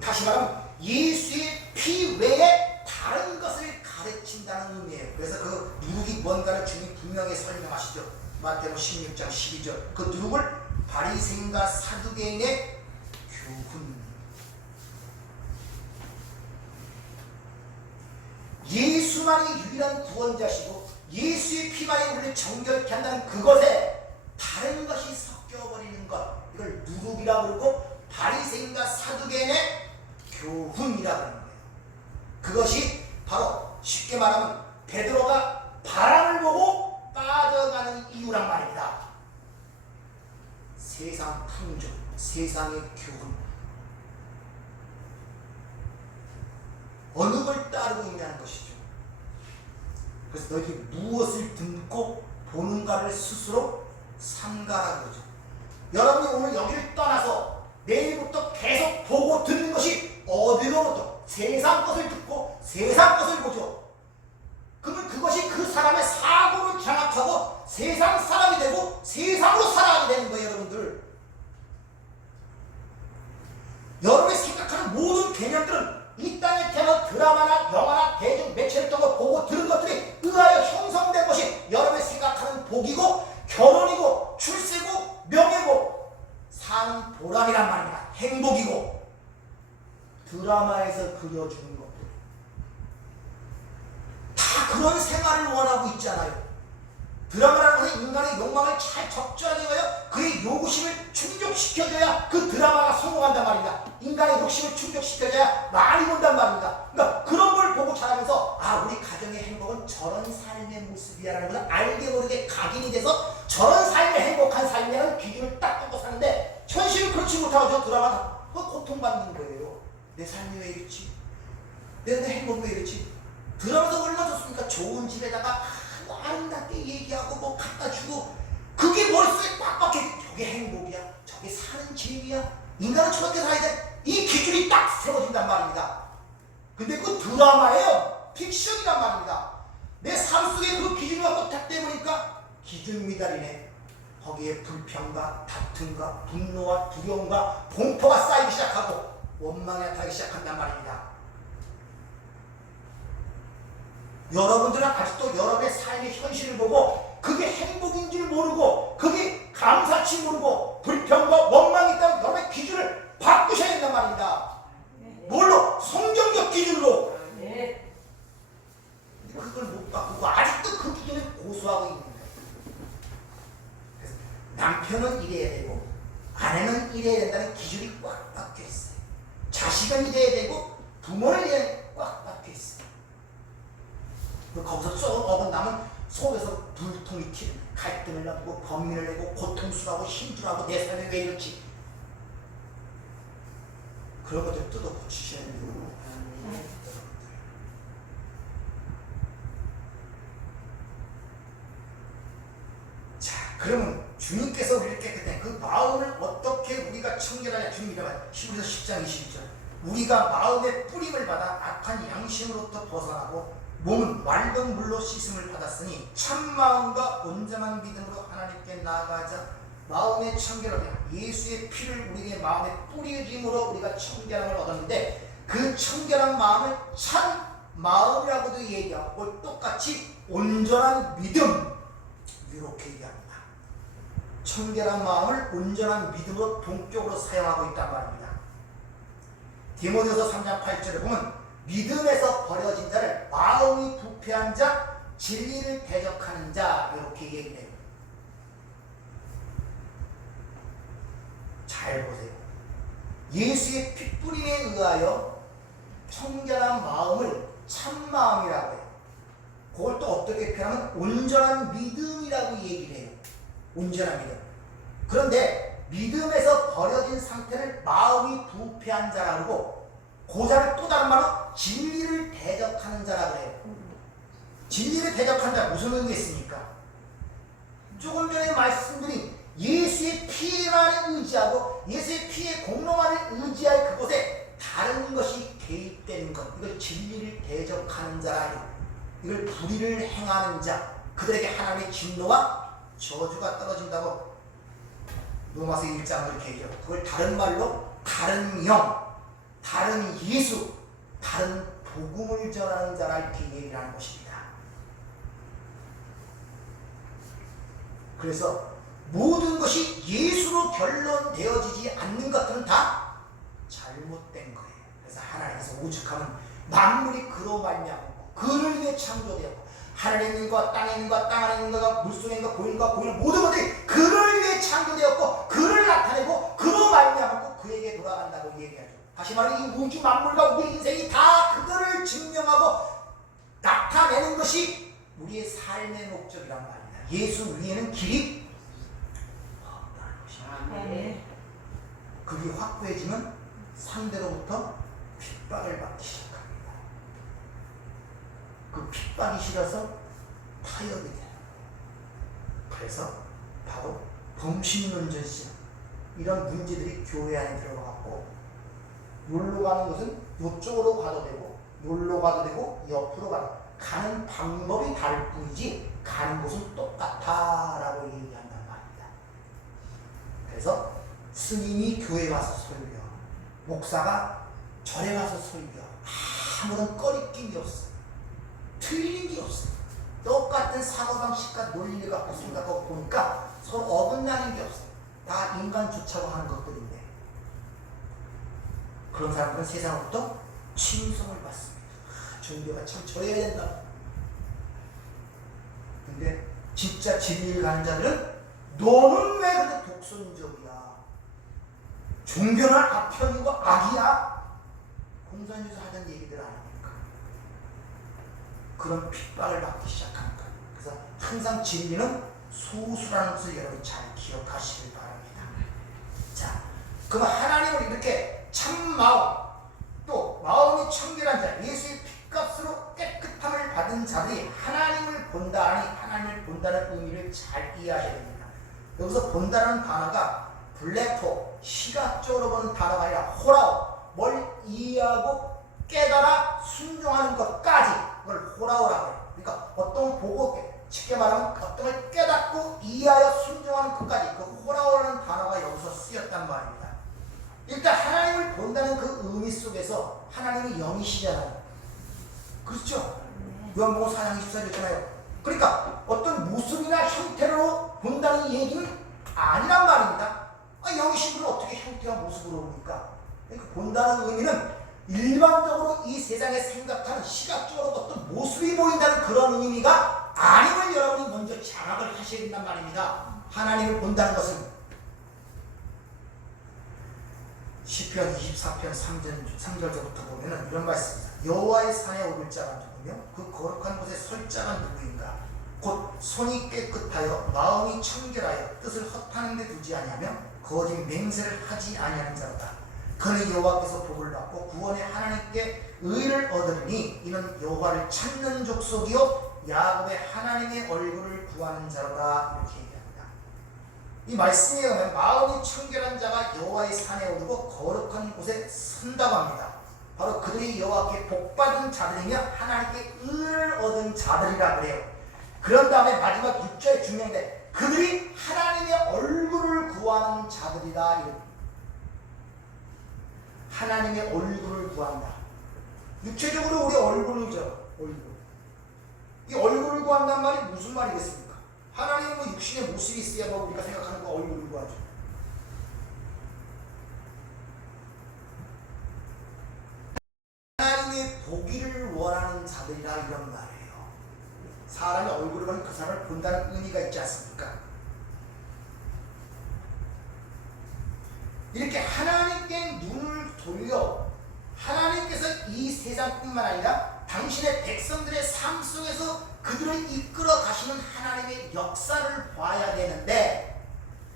다시 말하면 예수의 피 외에 다른 것을 가르친다는 의미예요. 그래서 그 누룩이 뭔가를 주님이 분명히 설명하시죠. 마태복음 16장 12절. 그 누룩을 바리새인과 사두개인의 교훈. 예수만이 유일한 구원자시고 예수의 피만이 우리를 정결케 한다는 그것에 다른 것이 섞여버리는 것, 이걸 누룩이라고 그러고 바리새인과 사두개인의 교훈이라고 하는 거예요. 그것이 바로 쉽게 말하면 베드로가 바람을 보고 빠져가는 이유란 말입니다. 세상 풍조, 세상의 교훈, 어느 걸 따르고 있냐는 것이죠. 그래서 너희들이 무엇을 듣고 보는가를 스스로 삼가라는 거죠. 여러분이 오늘 여기를 떠나서 내일부터 계속 보고 듣는 것이 어디로부터? 세상 것을 듣고 세상 것을 보죠. 그러면 그것이 그 사람의 사고를 장악하고 세상 사람이 되고 세상으로 살아가게 되는 거예요. 여러분들, 여러분이 생각하는 모든 개념들은 이 땅에 태어난 드라마나 영화나 대중 매체를 통해 보고 들은 것들이 의하여 형성된 것이 여러분이 생각하는 복이고 결혼이고 출세고 명예고 사는 보람이란 말입니다. 행복이고 드라마에서 그려주는 것들 다 그런 생활을 원하고 있잖아요. 드라마라는 것은 인간의 욕망을 잘 적절하게 하여 그의 요구심을 충족시켜줘야 그 드라마가 성공한단 말입니다. 인간의 욕심을 충족시켜줘야 많이 본단 말입니다. 그러니까 그런 걸 보고 자라면서 아, 우리 가정의 행복은 저런 삶의 모습이야라는 것을 알게 모르게 각인이 돼서 저런 삶의 행복한 삶이라는 기준을 딱 보고 사는데 현실은 그렇지 못하고 저 드라마는 고통받는 거예요. 내 삶이 왜 이렇지? 내 행복이 왜 이렇지? 드라마도 얼마나 좋습니까? 좋은 집에다가 아름답게 얘기하고 뭐 갖다 주고 그게 머릿속에 꽉 박혀. 저게 행복이야? 저게 사는 재미야? 인간은 저렇게 살아야 돼? 이 기준이 딱 세워진단 말입니다. 근데 그 드라마예요. 픽션이란 말입니다. 내 삶 속에 그 기준이 갖고 딱 돼보니까 기준 미달이네. 거기에 불평과 다툼과 분노와 두려움과 공포가 쌓이기 시작하고 원망이 나타나기 시작한단 말입니다. 여러분들은 아직도 여러분의 삶의 현실을 보고 그게 행복인 줄 모르고 그게 감사치 모르고 불평과 원망이 있다면 여러분의 기준을 바꾸셔야 된단 말입니다. 뭘로? 성경적 기준으로. 그걸 못 바꾸고 아직도 그 기준을 고수하고 있는 거예요. 그래서 남편은 이래야 되고 아내는 이래야 된다는 기준이 꽉 박혀 있어요. 자식은 이래야 되고 부모는 이래야 꽉 박혀 있어요. 거기서 쭉 어긋나면 속에서 불통이 튀는 갈등을 나고 범민을 내고 고통스러워하고 힘들어하고 내 삶이 왜 이렇지? 그런 것들 뜯어 고치셔야 돼요. 자, 그러면 주님께서 우리를 깨끗한 그 마음을 어떻게 우리가 청결하냐? 주님이 말해요. 히브리서 10장 22절. 우리가 마음의 뿌림을 받아 악한 양심으로부터 벗어나고 몸은 맑은 물로 씻음을 받았으니 참마음과 온전한 믿음으로 하나님께 나아가자. 마음의 청결함이야. 예수의 피를 우리의 마음에 뿌려짐으로 우리가 청결함을 얻었는데 그 청결한 마음을 참 마음이라고도 얘기하고 똑같이 온전한 믿음 이렇게 얘기합니다. 청결한 마음을 온전한 믿음으로 동격으로 사용하고 있단 말입니다. 디모데후서 3장 8절에 보면 믿음에서 버려진 자를 마음이 부패한 자, 진리를 대적하는 자 이렇게 얘기해요. 잘 보세요. 예수의 핏뿌림에 의하여 청결한 마음을 참마음이라고 해요. 그걸 또 어떻게 표현하면 온전한 믿음이라고 얘기를 해요. 온전한 믿음. 그런데 믿음에서 버려진 상태를 마음이 부패한 자라고 하고 그 자를 또 다른 말로 진리를 대적하는 자라고 해요. 진리를 대적하는 자 무슨 의미겠습니까? 조금 전에 말씀드린 예수의 피에만 의지하고 예수의 피의 공로만을 의지할 그곳에 다른 것이 개입되는 것, 이걸 진리를 대적하는 자라. 이걸 불의를 행하는 자, 그들에게 하나님의 진노와 저주가 떨어진다고 로마서 1장을 이렇게 얘기해요. 그걸 다른 말로 다른 영, 다른 예수, 다른 복음을 전하는 자라 이렇게 얘기를 하는 것입니다. 그래서 모든 것이 예수로 결론되어지지 않는 것들은 다 잘못된 거예요. 그래서 하나님께서 오죽하면 만물이 그로 말미암고 그를 위해 창조되었고 하늘에 있는 것, 땅에 있는 것, 땅 안에 있는 것, 물속에 있는 것, 보이는 것, 보이는 모든 것들이 그를 위해 창조되었고 그를 나타내고 그로 말미암고 그에게 돌아간다고 얘기하죠. 다시 말해 이 우주 만물과 우리 인생이 다 그거를 증명하고 나타내는 것이 우리의 삶의 목적이란 말입니다. 예수 위에는 길이 없다는 것입니다. 그게 확고해지면 상대로부터 핍박을 받기 시작합니다. 그 핍박이 싫어서 타협이 돼요. 그래서 바로 범신론전심 이런 문제들이 교회 안에 들어가고 요로 가는 것은 요쪽으로 가도 되고 요로 가도 되고 옆으로 가는 방법이 다를 뿐이지 가는 곳은 똑같아 라고 얘기한단 말입니다. 그래서 스님이 교회 가서 설교, 목사가 절에 가서 설교, 아무런 꺼리낌이 없어. 틀린 게 없어. 똑같은 사고방식과 논리를 갖고 생각하고 보니까 서로 어긋나는 게 없어. 다 인간 좋자고 하는 것들인데 그런 사람들은 세상으로부터 칭송을 받습니다. 종교가 참 저래야 된다. 근데 진짜 진리를 가는 자들은 너는 왜 그렇게 독선적이야? 종교는 악편이고 악이야? 공산주의에서 하던 얘기들 아닙니까? 그런 핍박을 받기 시작하는 거예요. 그래서 항상 진리는 소수라는 것을 여러분이 잘 기억하시길 바랍니다. 자, 그럼 하나님을 이렇게 참마음, 또 마음이 청결한 자, 예수의 핏값으로 깨끗함을 받은 자들이 하나님을 본다 하니 하나님을 본다는 의미를 잘 이해하셔야 됩니다. 여기서 본다는 단어가 블레토, 시각적으로 보는 단어가 아니라 호라오, 뭘 이해하고 깨달아 순종하는 것까지 그걸 호라오라고 해요. 그러니까 어떤 보고 쉽게 말하면 어떤 걸 깨닫고 이해하여 순종하는 것까지 그 호라오라는 단어가 여기서 쓰였단 말입니다. 일단 하나님을 본다는 그 의미 속에서 하나님이 영이시잖아요. 그렇죠? 요한복음 4장 24절이잖아요. 그러니까 어떤 모습이나 형태로 본다는 얘기는 아니란 말입니다. 영이신 분을 어떻게 형태와 모습으로 봅니까? 그러니까 본다는 의미는 일반적으로 이 세상에 생각하는 시각적으로 어떤 모습이 보인다는 그런 의미가 아님을 여러분이 먼저 장악을 하셔야 된단 말입니다. 하나님을 본다는 것은 시편 24편 3절부터 보면은 이런 말씀입니다. 여호와의 산에 오를 자가 누구며 그 거룩한 곳에 설 자가 누구인가? 곧 손이 깨끗하여 마음이 청결하여 뜻을 허탄한 데 두지 아니하며 거짓 맹세를 하지 아니하는 자로다. 그는 여호와께서 복을 받고 구원의 하나님께 의를 얻으리니 이는 여호와를 찾는 족속이요 야곱의 하나님의 얼굴을 구하는 자로다. 이렇게 얘기합니다. 이 말씀에 의하면 마음이 청결한 자가 여호와의 산에 오르고 거룩한 곳에 선다고 합니다. 바로 그들이 여호와께 복받은 자들이며 하나님께 의를 얻은 자들이라 그래요. 그런 다음에 마지막 6절에 중요한데 그들이 하나님의 얼굴을 구하는 자들이다. 하나님의 얼굴을 구한다. 육체적으로 우리 얼굴이죠. 얼굴. 이 얼굴을 구한다는 말이 무슨 말이겠습니까? 하나님은 뭐 육신의 모습이 있어야 뭐 우리가 생각하는 거 얼굴이고 하죠. 하나님의 보기를 원하는 자들이라 이런 말이에요. 사람의 얼굴을 보면 그 사람을 본다는 의미가 있지 않습니까? 이렇게 하나님께 눈을 돌려 하나님께서 이 세상뿐만 아니라 당신의 백성들의 삶 속에서 그들을 이끌어 가시는 하나님의 역사를 봐야 되는데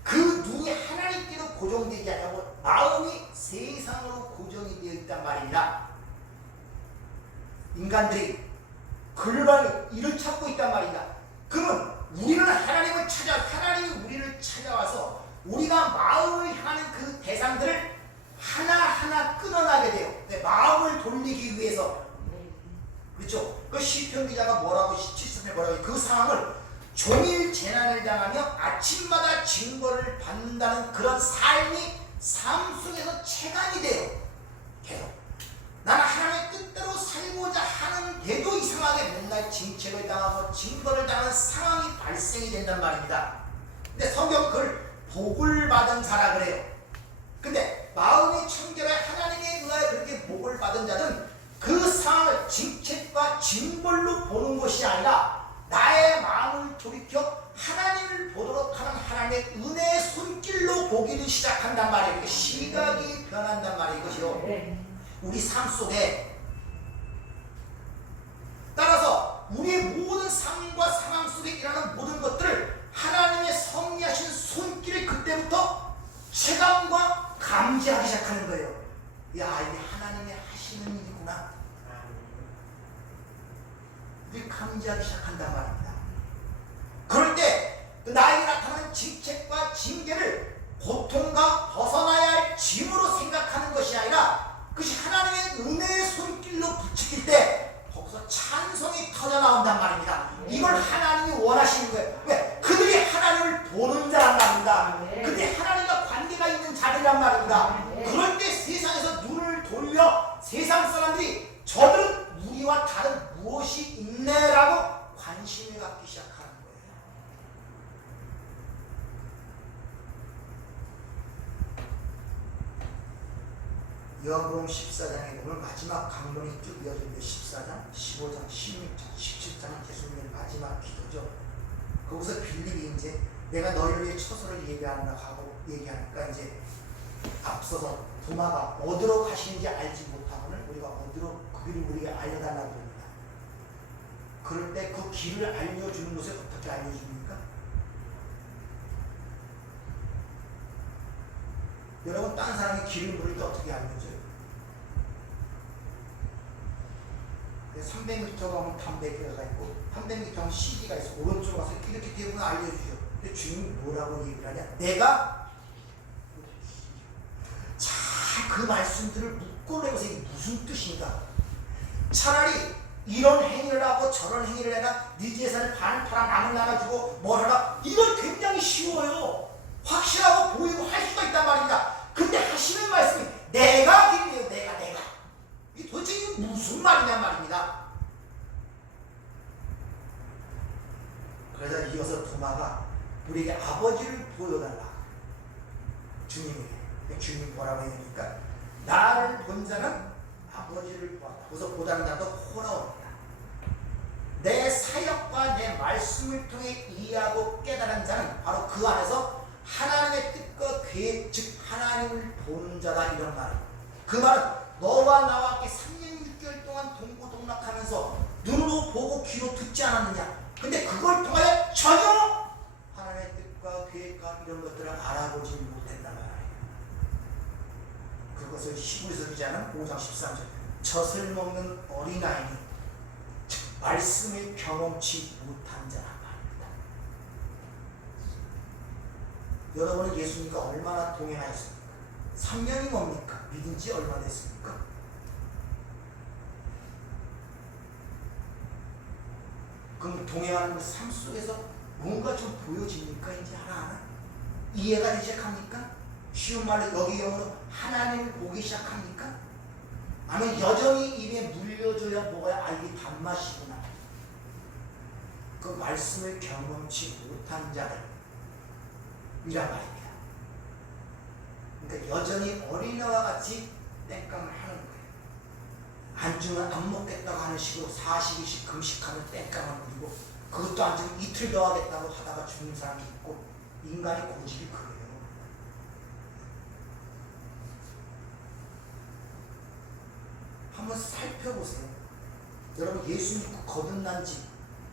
그 눈이 하나님께로 고정되지 않고 마음이 세상으로 고정이 되어 있단 말입니다. 인간들이 글로벌 이를 찾고 있단 말입니다. 그러면 우리는 하나님을 찾아 하나님이 우리를 찾아와서 우리가 마음을 향하는 그 대상들을 하나하나 끊어나게 돼요. 네, 마음을 돌리기 위해서. 그렇죠? 그 시편 기자가 뭐라고 17절에 뭐라고 그 상황을 종일 재난을 당하며 아침마다 징벌을 받는다는 그런 삶이 삶 속에서 체감이 돼요. 계속 나는 하나님의 뜻대로 살고자 하는데도 이상하게 맨날 징책을 당하고 징벌을 당하는 상황이 발생이 된단 말입니다. 근데 성경은 그걸 복을 받은 자라 그래요. 근데 마음이 청결해 하나님에 의하여 그렇게 복을 받은 자는 그 상황을 징책과 징벌로 보는 것이 아니라 나의 마음을 돌이켜 하나님을 보도록 하는 하나님의 은혜의 손길로 보기를 시작한단 말이에요. 시각이 변한단 말이에요. 이것이요. 우리 삶 속에 따라서 우리의 모든 삶과 상황 속에 일어나는 모든 것들을 하나님의 섭리하신 손길이 그때부터 체감과 감지하기 시작하는 거예요. 야, 이게 하나님의 하시는 일이구나. 이게 감지하기 시작한단 말입니다. 그럴 때 나에게 나타나는 징책과 징계를 고통과 벗어나야 할 짐으로 생각하는 것이 아니라 그것이 하나님의 은혜의 손길로 부추길 때 거기서 찬송이 터져 나온단 말입니다. 이걸 하나님이 원하시는 거예요. 왜? 그들이 하나님을 보는 자란 말입니다. 그들이 하나님과 관계가 있는 자들이란 말입니다. 그럴 때 세상에서 눈을 돌려 세상 사람들이 저들은 우리와 다른 무엇이 있네라고 관심을 갖기 시작하는 거예요. 요한복음 14장에 보면 마지막 강론이 쭉 이어지는데 14장, 15장, 16장, 17장은 예수님의 마지막 기도죠. 거기서 빌립이 이제 내가 너희를 위해 처소를 예비하노라 하고 얘기하니까 이제 앞서서 도마가 어디로 가시는지 알지 못하고는 우리가 어디로 그 길을 우리에게 알려달라고 합니다. 그럴 때 그 길을 알려주는 것을 어떻게 알려줍니까? 여러분 다른 사람이 길을 물을 때 어떻게 알려줘요? 300m 가면 담배기가 있고 300m 가면 CD가 있어. 오른쪽으로 가서 이렇게 되면 알려주죠. 근데 주님이 뭐라고 얘기를 하냐? 내가 자 그 말씀들을 묶어내면서 이게 무슨 뜻인가? 차라리 이런 행위를 하고 저런 행위를 해라, 네 재산을 반 팔아 남을 나눠주고 뭘 하라, 이건 굉장히 쉬워요. 확실하고 보이고 할 수가 있단 말입니다. 근데 하시는 말씀이 내가 길이에요. 내가 이게 도대체 이게 무슨 말이냔 말입니다. 그래서 이어서 도마가 우리에게 아버지를 보여달라. 주님에게. 주님이 뭐라고 했습니까? 나를 본 자는 아버지를 보았다. 그래서 보다는 자도 호라옵니다. 내 사역과 내 말씀을 통해 이해하고 깨달은 자는 바로 그 안에서 하나님의 뜻과 계획, 즉 하나님을 보는 자다, 이런 말이에요. 그 말은 너와 나와 함께 3년 6개월 동안 동고동락하면서 눈으로 보고 귀로 듣지 않았느냐? 근데 그걸 통하여 전혀 하나님의 뜻과 계획과 이런 것들을 알아보지 못했단 말이에요. 그것을 히브리서 기자는 5장 13절 젖을 먹는 어린아이니 즉 말씀을 경험치 못한 자란 말입니다. 여러분은 예수님과 얼마나 동행하였습니까? 3년이 뭡니까? 믿은 지 얼마 됐습니까? 그럼 동행하는 그 삶 속에서 뭔가 좀 보여집니까? 이제 하나하나? 이해가 되기 시작합니까? 쉬운 말로 여기 영어로 하나님을 보기 시작합니까? 아니면 여전히 입에 물려줘야 뭐가 알기 단맛이구나. 그 말씀을 경험치 못한 자들이란 말입니다. 그러니까 여전히 어린아이와 같이 땡깡을 하는 거예요. 안주는 안 먹겠다고 하는 식으로 40일씩 금식하는 땡깡을 부리고, 그것도 안 주면 이틀 더 하겠다고 하다가 죽는 사람이 있고, 인간의 고집이 그래요. 한번 살펴보세요. 여러분, 예수 믿고 거듭난 지,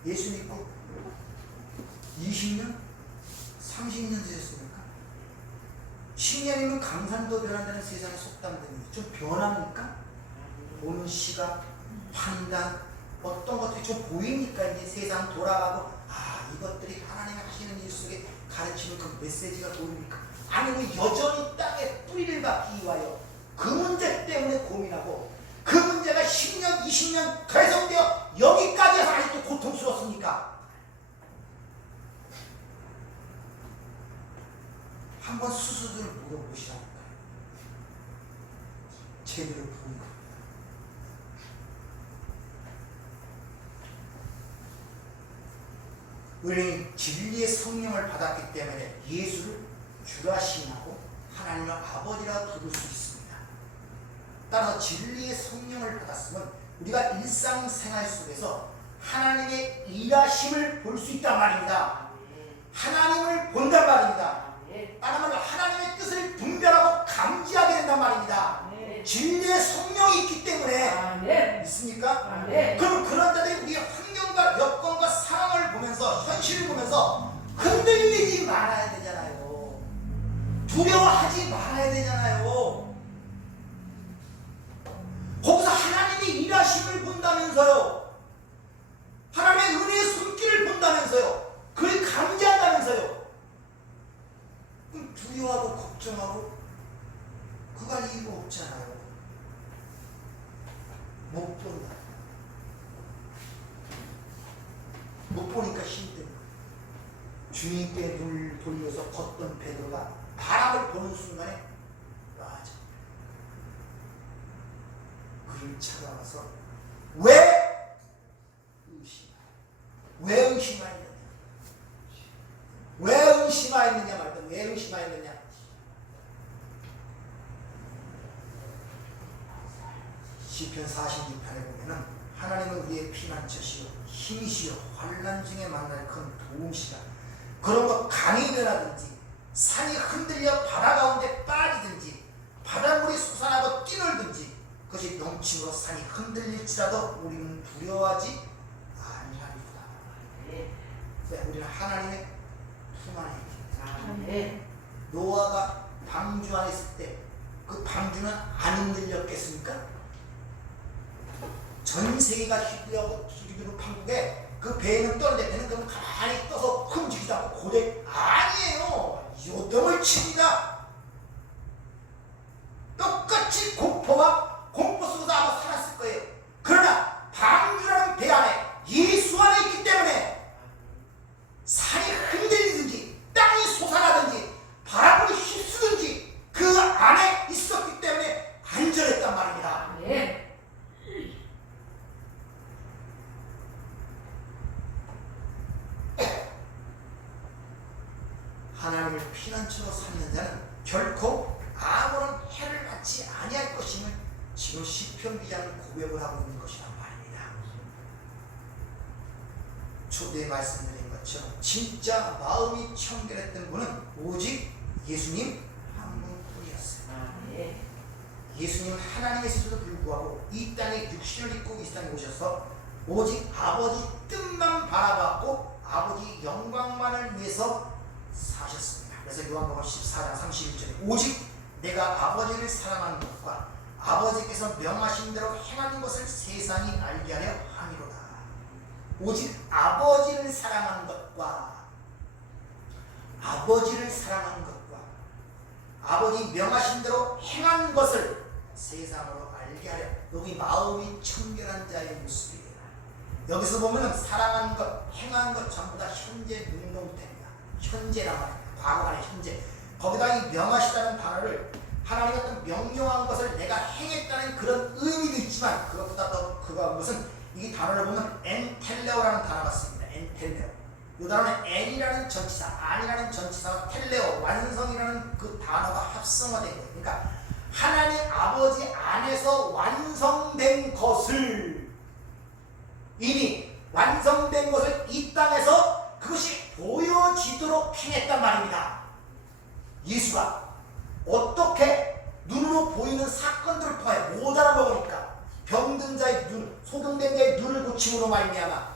예수 믿고 20년? 30년 되셨습니까? 10년이면 강산도 변한다는 세상의 속담들이 좀 변합니까? 보는 시각, 판단, 어떤 것들이 좀 보이니까 이제 세상 돌아가고, 아, 이것들이 하나님이 하시는 일 속에 가르치는 그 메시지가 보입니까? 아니면 여전히 땅에 뿌리를 박기 위하여 그 문제 때문에 고민하고, 그 문제가 10년, 20년 계속되어 여기까지 해서 아직도 고통스럽습니까? 한번 스스로를 물어보시라니까요. 제대로 보는 겁니다. 우리는 진리의 성령을 받았기 때문에 예수를 주라 시인하고 하나님을 아버지라 부를 수 있습니다. 따라서 진리의 성령을 받았으면 우리가 일상생활 속에서 하나님의 일하심을 볼 수 있단 말입니다. 하나님을 본단 말입니다. 따라서 하나님의 뜻을 분별하고 감지하게 된단 말입니다. 진리의 성령이 있기 때문에. 있습니까? 그럼 그런 자들이 우리의 환경과 여건과 상황을 보면서, 현실을 보면서 흔들리지 말아야 되잖아요. 두려워하지 말아야 되잖아요. 거기서 하나님의 일하심을 본다면서요. 하나님의 은혜의 손길을 본다면서요. 그걸 감지한다면서요. 그럼 두려워하고 걱정하고 그거 할 이유가 없잖아요. 못 본다. 못 보니까 힘든 거예요. 주님께 눈을 돌려서 걷던 베드로가 바람을 보는 순간에 맞아. 그를 찾아와서 왜 의심하였느냐? 왜 의심하였느냐 말든 왜 의심하였느냐? 시편 46편에 보면은 하나님은 우리의 피난처시요 힘이시요 환난 중에 만날 큰 도움이시다. 그런 것 강이 변하든지 산이 흔들려 바다 가운데 빠지든지 바닷물이 솟아나고 뛰놀든지 그것이 넘치고 산이 흔들릴지라도 우리는 두려워하지 아니하리로다. 네, 우리는 하나님의 품 안에 있습니다. 노아가 방주 안에 있을 때 그 방주는 안 흔들렸겠습니까? 전 세계가 휘두르 판국에 그 배는 떠는데 배는 그럼 가만히 떠서 흠지기도 않고 고대 아니에요. 요동을 칩니다. 똑같이 공포 속에서 아마 살았을 거예요. 그러나 방주라는 배 안에 예수 안에 있기 때문에 산이 흔들리든지 땅이 솟아나든지 바람이 휩쓰든지 그 안에 있었기 때문에 안전했단 말입니다. 하나님을 피난처로 삼는 자는 결코 아무런 해를 받지 아니할 것임을 지금 시편 기자는 고백을 하고 있는 것이란 말입니다. 초대에 말씀드린 것처럼 진짜 마음이 청결했던 분은 오직 예수님 한 분뿐이었어요. 예수님은 하나님이시서도 불구하고 이 땅에 육신을 입고 이 땅에 오셔서 오직 아버지 뜻만 바라봤고 아버지 영광만을 위해서 사셨습니다. 그래서 요한복음 14장 31절에 오직 내가 아버지를 사랑하는 것과 아버지께서 명하신 대로 행하는 것을 세상이 알게 하려 함이로다. 오직 아버지를 사랑하는 것과 아버지를 사랑하는 것과 아버지 명하신 대로 행하는 것을 세상으로 알게 하려. 여기 마음이 청결한 자의 모습이에요. 여기서 보면은 사랑하는 것, 행하는 것 전부 다 현재 능동태입니다. 현재란 말이에요. 과거 안에 현재. 거기다 이 명하시다는 단어를 하나님 어떤 명령한 것을 내가 행했다는 그런 의미도 있지만 그것보다 더 그거한 것은 이 단어를 보면 엔텔레오라는 단어가 씁니다. 텔레오. 이 단어는 N이라는 전치사, 안이라는 전치사와 텔레오, 완성이라는 그 단어가 합성화된 거예요. 그러니까 하나님 아버지 안에서 완성된 것을, 이미 완성된 것을 이 땅에서 그것이 보여지도록 행했단 말입니다. 예수가 어떻게 눈으로 보이는 사건들을 통하여 못 알아먹으니까 병든 자의 눈, 소경된 자의 눈을 고침으로 말미암아,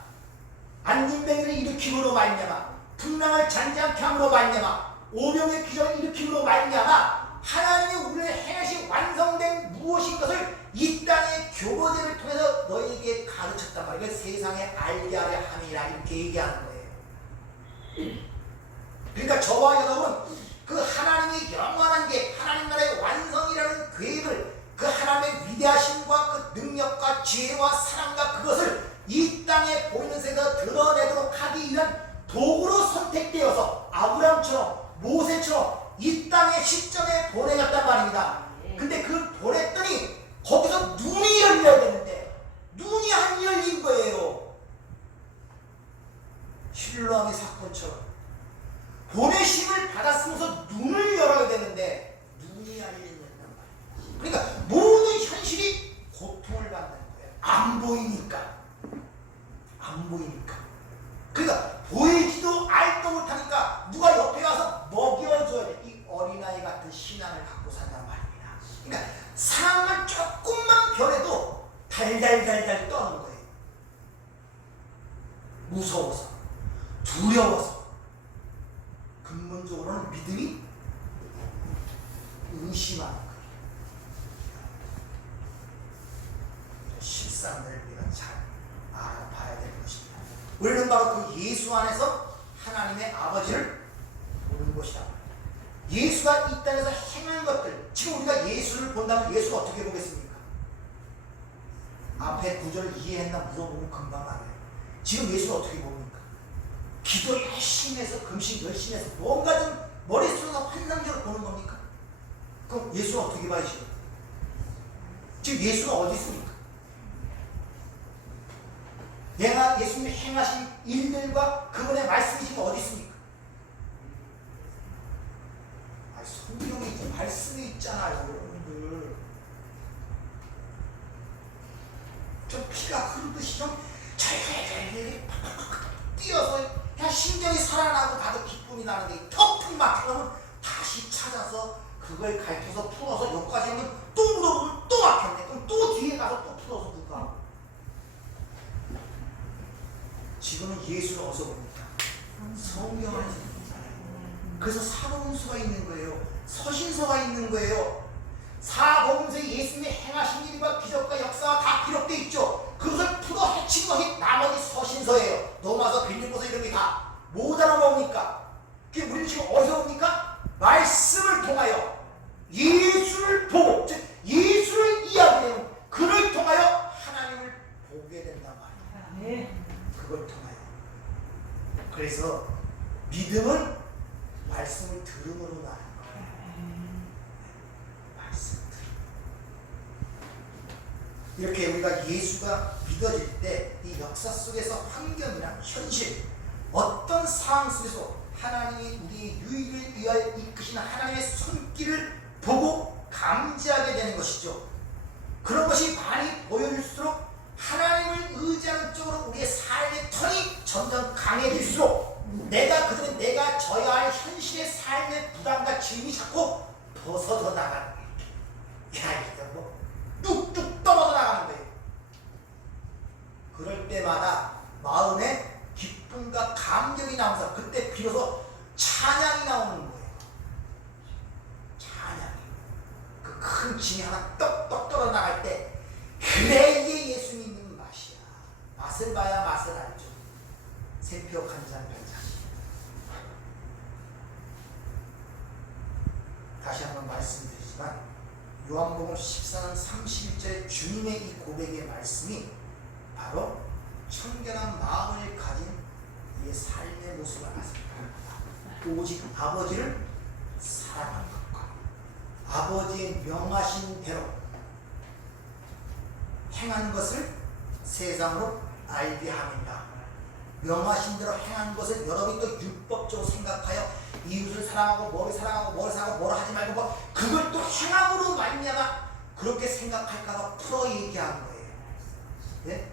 안진뱅이를 일으킴으로 말미암아, 풍랑을 잔지않게 함으로 말미암아, 오병의 기적을 일으킴으로 말미암아 하나님이 우리를 행하신 완성된 무엇인 것을 이 땅의 교보제를 통해서 너희에게 가르쳤단 말이에요. 세상에 알게 하려 함이라 이렇게 얘기하는 거예요. 그러니까 저와 여러분, 그 하나님의 영원한 계획, 하나님 나라의 완성이라는 계획을, 그 하나님의 위대하심과 그 능력과 지혜와 사랑과 그것을 이 땅에 보이는 세계에서 드러내도록 하기 위한 도구로 선택되어서 아브라함처럼 모세처럼 이 땅의 시점에 보내졌단 말입니다. 근데 그걸 보냈더니 거기서 눈이 열려야 되는데 눈이 안 열린 거예요. 실로암의 사건처럼 보내심을 받았으면서 눈을 열어야 되는데 눈이 안 열린단 말이에요. 그러니까 모든 현실이 고통을 받는 거예요. 안 보이니까. 안 보이니까. 그러니까 보이지도 알도 못하니까 누가 옆에 가서 먹여줘야 돼. 이 어린아이 같은 신앙을 갖고 산단 말입니다. 그러니까 상황을 조금만 변해도 달달달달 떠는 거예요. 무서워서, 두려워서. 근본적으로는 믿음이 의심하는 거예요. 실상을 우리가 잘 알아봐야 되는 것입니다. 우리는 바로 그 예수 안에서 하나님의 아버지를 보는 것이다. 예수가 이 땅에서 행한 것들, 지금 우리가 예수를 본다면 예수가 어떻게 보겠습니까? 앞에 구절을 이해했나 물어보면 금방 알아요. 지금 예수가 어떻게 봅니까? 기도 열심히 해서, 금식 열심히 해서 뭔가 좀 머릿속에서 환상적으로 보는 겁니까? 그럼 예수가 어떻게 봐야죠? 지금 예수가 어디 있습니까? 내가 예수님이 행하신 일들과 그분의 말씀이 지금 어디 있습니까? 성경에 있죠. 말씀이 있잖아요, 여러분들. 좀 피가 흐르듯이 좀 잘잘잘 뛰어서 그냥 심장이 살아나고 나도 기쁨이 나는데 턱 막히면 다시 찾아서 그걸 가르쳐서 풀어서 여기까지 하면 또 물어보면 또 막혔네. 그럼 또 뒤에 가서 또 풀어서 누가? 지금은 예수를 어디서 봅니까? 성경 안에서 보잖아요. 그래서 사복음서가 있는 거예요. 서신서가 있는 거예요. 사복음서에 예수님이 행하신 일과 기적과 역사가 다 기록되어 있죠. 그것을 풀어 헤친 것이 나머지 서신서예요. 넘어와서 빌립보서 이런 게 다 못 알아먹으니까. 그게 우리는 지금 어디서 봅니까? 말씀을 통하여 예수를 보고, 즉 예수를 이야기해요. 그를 통하여 하나님을 보게 된단 말이에요. 그걸 통하여. 그래서 믿음은 말씀을 들음으로 나는 거예요. 말씀 들음. 이렇게 우리가 예수가 믿어질 때 이 역사 속에서 환경이나 현실, 어떤 상황 속에서 하나님이 우리의 유익을 위하여 이끄시는 하나님의 손길을 보고 감지하게 되는 것이죠. 그런 것이 많이 보여질수록 하나님을 의지하는 쪽으로 우리의 삶의 턴이 점점 강해질수록 내가 져야 할 현실의 삶의 부담과 짐이 자꾸 벗어져 나가는 거예요. 야, 이거 뭐 뚝뚝 떨어져 나가는 거예요. 그럴 때마다 마음에 기쁨과 감격이 나오면서 그때 비로소 찬양이 나오는 거예요. 찬양이. 그 큰 짐이 하나 떡떡 떨어져 나갈 때 그래, 이게 예수 믿는 맛이야. 맛을 봐야 맛을 알죠. 새벽 한 잔 한 잔. 다시 한번 말씀드리지만 요한복음 14장 31절의 주님의 이 고백의 말씀이 바로 청결한 마음을 가진 우리의 삶의 모습을 아십니다. 오직 아버지를 사랑하는 것과 아버지의 명하신 대로 행하는 것을 세상으로 알게 합니다. 명하신 대로 행한 것을 여러분이 또 율법적으로 생각하여 이웃을 사랑하고 뭐를 사랑하고 뭐를 사랑하고 뭐를 하지 말고 뭐 그걸 또 행함으로 말미암아 그렇게 생각할까봐 풀어 얘기한 거예요. 예?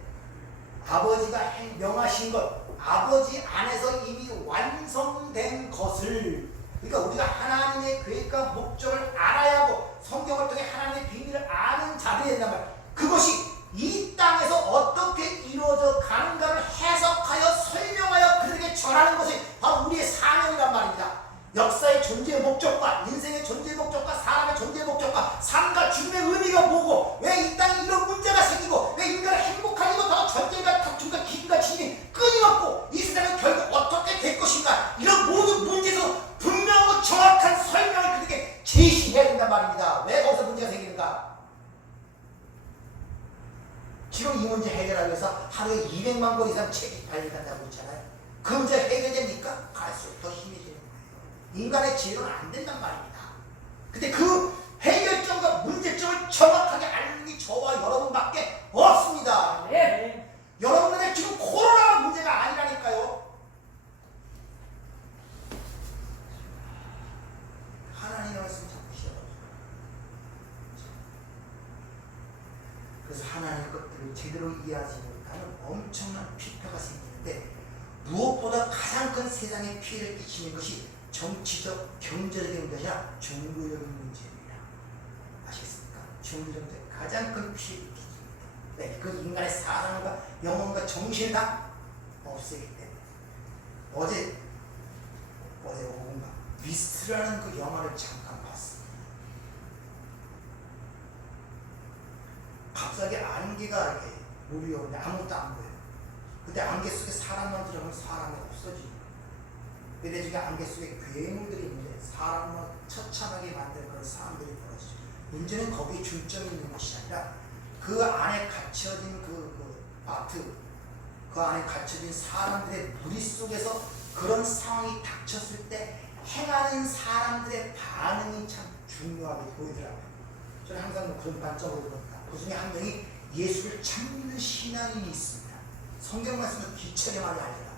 아버지가 명하신 것, 아버지 안에서 이미 완성된 것을, 그러니까 우리가 하나님의 계획과 목적을 알아야 하고 성경을 통해 하나님의 비밀을 아는 자들이 된단 말이에요. 그것이 이 땅에서 어떻게 이루어져 가는가를 해석하여 설명하여 그들에게 전하는 것이 바로 우리의 사명이란 말입니다. 역사의 존재의 목적과 인생의 존재의 목적과 사람의 존재의 목적과 삶과 죽음의 의미가 뭐고 왜 이 땅에 이런 문제가 생기고 왜 인간을 행복하게 못하고 전쟁과 다툼과 기근과 진이 끊임없고 이 세상은 결국 어떻게 될 것인가 이런 모든 문제에서 분명하고 정확한 설명을 그들에게 제시해야 된단 말입니다. 왜 거기서 문제가 생기는가? 지금 이 문제 해결하기 위해서 하루에 200만 권 이상 책이 발간다고 있잖아요. 그 문제 해결됩니까? 갈수록 더 심해지는 거예요. 인간의 지혜로는 안 된단 말입니다. 근데 그 해결점과 문제점을 정확하게 아는 게 저와 여러분밖에 없습니다. 네. 여러분들의 지금 코로나가 문제가 아니라니까요. 하나님의 말씀 잡으시오. 그래서 하나님의 것들을 제대로 이해하지 못하는 엄청난 피폐가 생기는데 무엇보다 가장 큰 세상에 피해를 끼치는 것이 정치적, 경제적인 것이 아니라 종교적인 문제입니다. 아시겠습니까? 종교적 문제 가장 큰 피해를 끼칩니다. 네, 그 인간의 사랑과 영혼과 정신을 다 없애기 때문에 어제 오후인가 미스트라는 그 영화를 잠깐 봤습니다. 갑자기 안개가 이렇게 몰려오는데 아무것도 안 보여요. 근데 안개 속에 사람만 들어가면 사람이 없어지는 내 중에 안개 속에 괴물들이 있는데 사람을 처참하게 만드는 그런 사람들이 벌어지죠. 문제는 거기에 중점이 있는 것이 아니라 그 안에 갇혀진 그 마트, 그 안에 갇혀진 사람들의 무리 속에서 그런 상황이 닥쳤을 때 행하는 사람들의 반응이 참 중요하게 보이더라고요. 저는 항상 그런 관점으로 봅니다. 그 중에 한 명이 예수를 참 믿는 신앙인이 있습니다. 성경 말씀을 기철에 많이 알더라고요.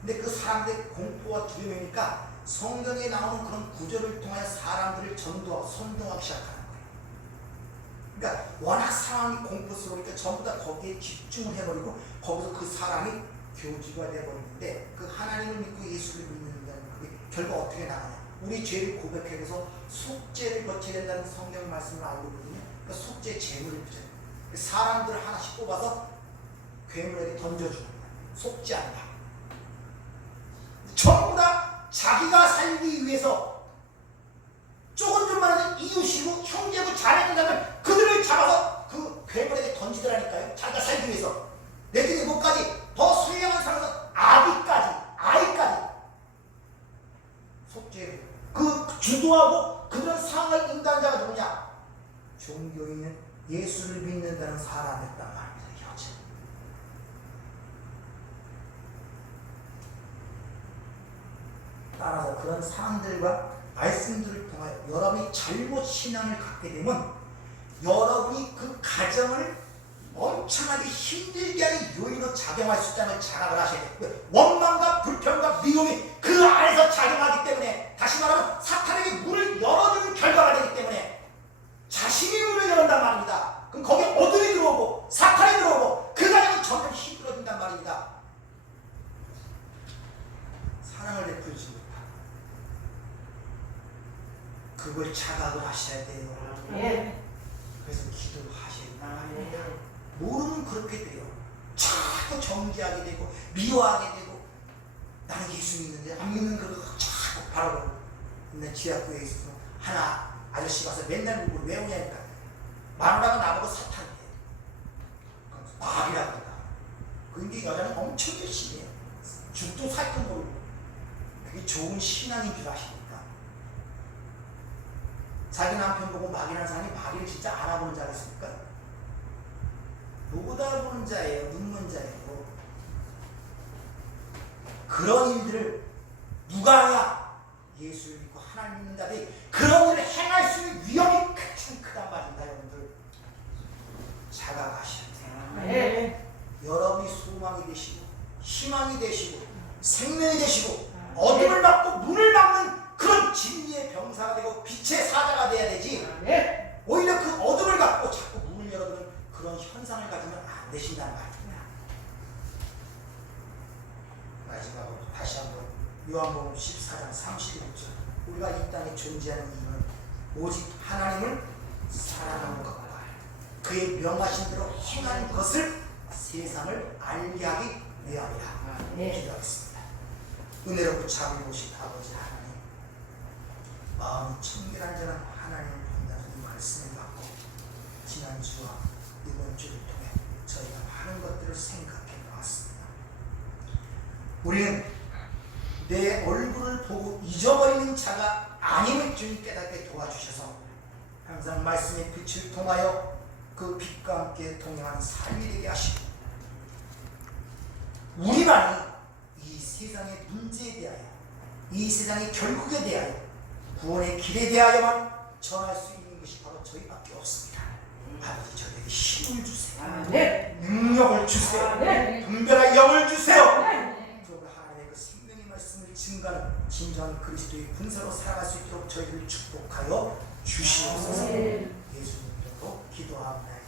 근데 그 사람들의 공포와 두려움이니까 성경에 나오는 그런 구절을 통하여 사람들을 전도하고 선동하기 시작하는 거예요. 그러니까 워낙 상황이 공포스러우니까 전부 다 거기에 집중을 해버리고 거기서 그 사람이 교주가 되어버리는데 그 하나님을 믿고 예수를 믿는다는 그게 결국 어떻게 나가냐. 우리 죄를 고백해서 속죄를 거쳐야 된다는 성경 말씀을 알고 있거든요. 그 속죄 제물을 붙여요. 사람들을 하나씩 뽑아서 괴물에게 던져주는 거예요. 속죄한다. 전부 다 자기가 살기 위해서 조금 좀만 하는 이웃이고 형제고 자매된다면 그들을 잡아서 그 괴물에게 던지더라니까요. 자기가 살기 위해서 내 등에 목까지 더 선량한 상에서 아이까지 속죄 그 주도하고 그런 상을 인도한 자가 누구냐? 종교인은 예수를 믿는다는 사람이었단 말입니다. 여자. 따라서 그런 상황들과 말씀들을 통하여 여러분이 잘못 신앙을 갖게 되면 여러분이 그 가정을 엄청나게 힘들게 하는 요인으로 작용할 수 있다는 자각을 하셔야 돼요. 원망과 불평과 미움이 그 안에서 작용하기 때문에 다시 말하면 사탄에게 문을 열어주는 결과가 되기 때문에 자신이 문을 열었단 말입니다. 그럼 거기에 어둠이 들어오고 사탄이 들어오고 그 가정은 점점 힘들어진단 말입니다. 사랑을 베풀지 못하고 그걸 자각을 하셔야 돼요. 예. 그래서 기도하셔야 된단 말입니다. 모르면 그렇게 돼요. 자꾸 정죄하게 되고 미워하게 되고 나는 예수 믿는데 안 믿는 걸 자꾸 바라보고 근데 지하구에 있어서 하나 아저씨 가서 맨날 그걸 왜 오냐니까 마누라가 나보고 사탄이에요. 마귀라고 한다. 근데 여자는 엄청 열심히 해요. 죽도 살도 모르고 그게 좋은 신앙인 줄 아십니까? 자기 남편 보고 마귀라는 사람이 마귀를 진짜 알아보는 자가 있습니까? 못 알아보는 자예요. 눈먼 자예요. 그런 일들을 누가 하냐? 예수를 믿고 하나님 믿는 자들이 그런 일을 행할 수 있는 위험이 가장 크단 말입니다. 여러분들 자각하셔야 돼요. 예. 여러분이 소망이 되시고 희망이 되시고 생명이 되시고 어둠을 막고 눈을 막는 그런 진리의 병사가 되고 빛의 사자가 돼야 되지, 오히려 그 어둠을 갖고 자꾸 문을 열어두는 그런 현상을 가지면 안 되신다는 말입니다. 마지막으로 다시 한번 요한복음 14장 31절, 우리가 이 땅에 존재하는 이유는 오직 하나님을 사랑하는 것과 그의 명하신 대로 행하는 것을 세상을 알게 하기 위함이라. 기도하겠습니다. 은혜롭고 자비로우신 아버지 하나님, 마음이 청결한전한 하나님을 본다는 이 말씀을 받고 지난주와 이번 주를 통해 저희가 많은 것들을 생각해 보았습니다. 우리는 내 얼굴을 보고 잊어버리는 자가 아님을 주님 깨닫게 도와주셔서 항상 말씀의 빛을 통하여 그 빛과 함께 동행하는 삶이 되게 하시고, 우리만이 이 세상의 문제에 대하여, 이 세상의 결국에 대하여, 구원의 길에 대하여만 전할 수 있는 것이 바로 저희밖에 없습니다. 아버지, 저희에게 힘을 주세요. 능력을 주세요. 분별할 영을 주세요. 그러므로 하나님의 그 생명의 말씀을 증거하는 진정한 그리스도의 군사로 살아갈 수 있도록 저희를 축복하여 주시옵소서. 예수님 이름으로 기도합니다.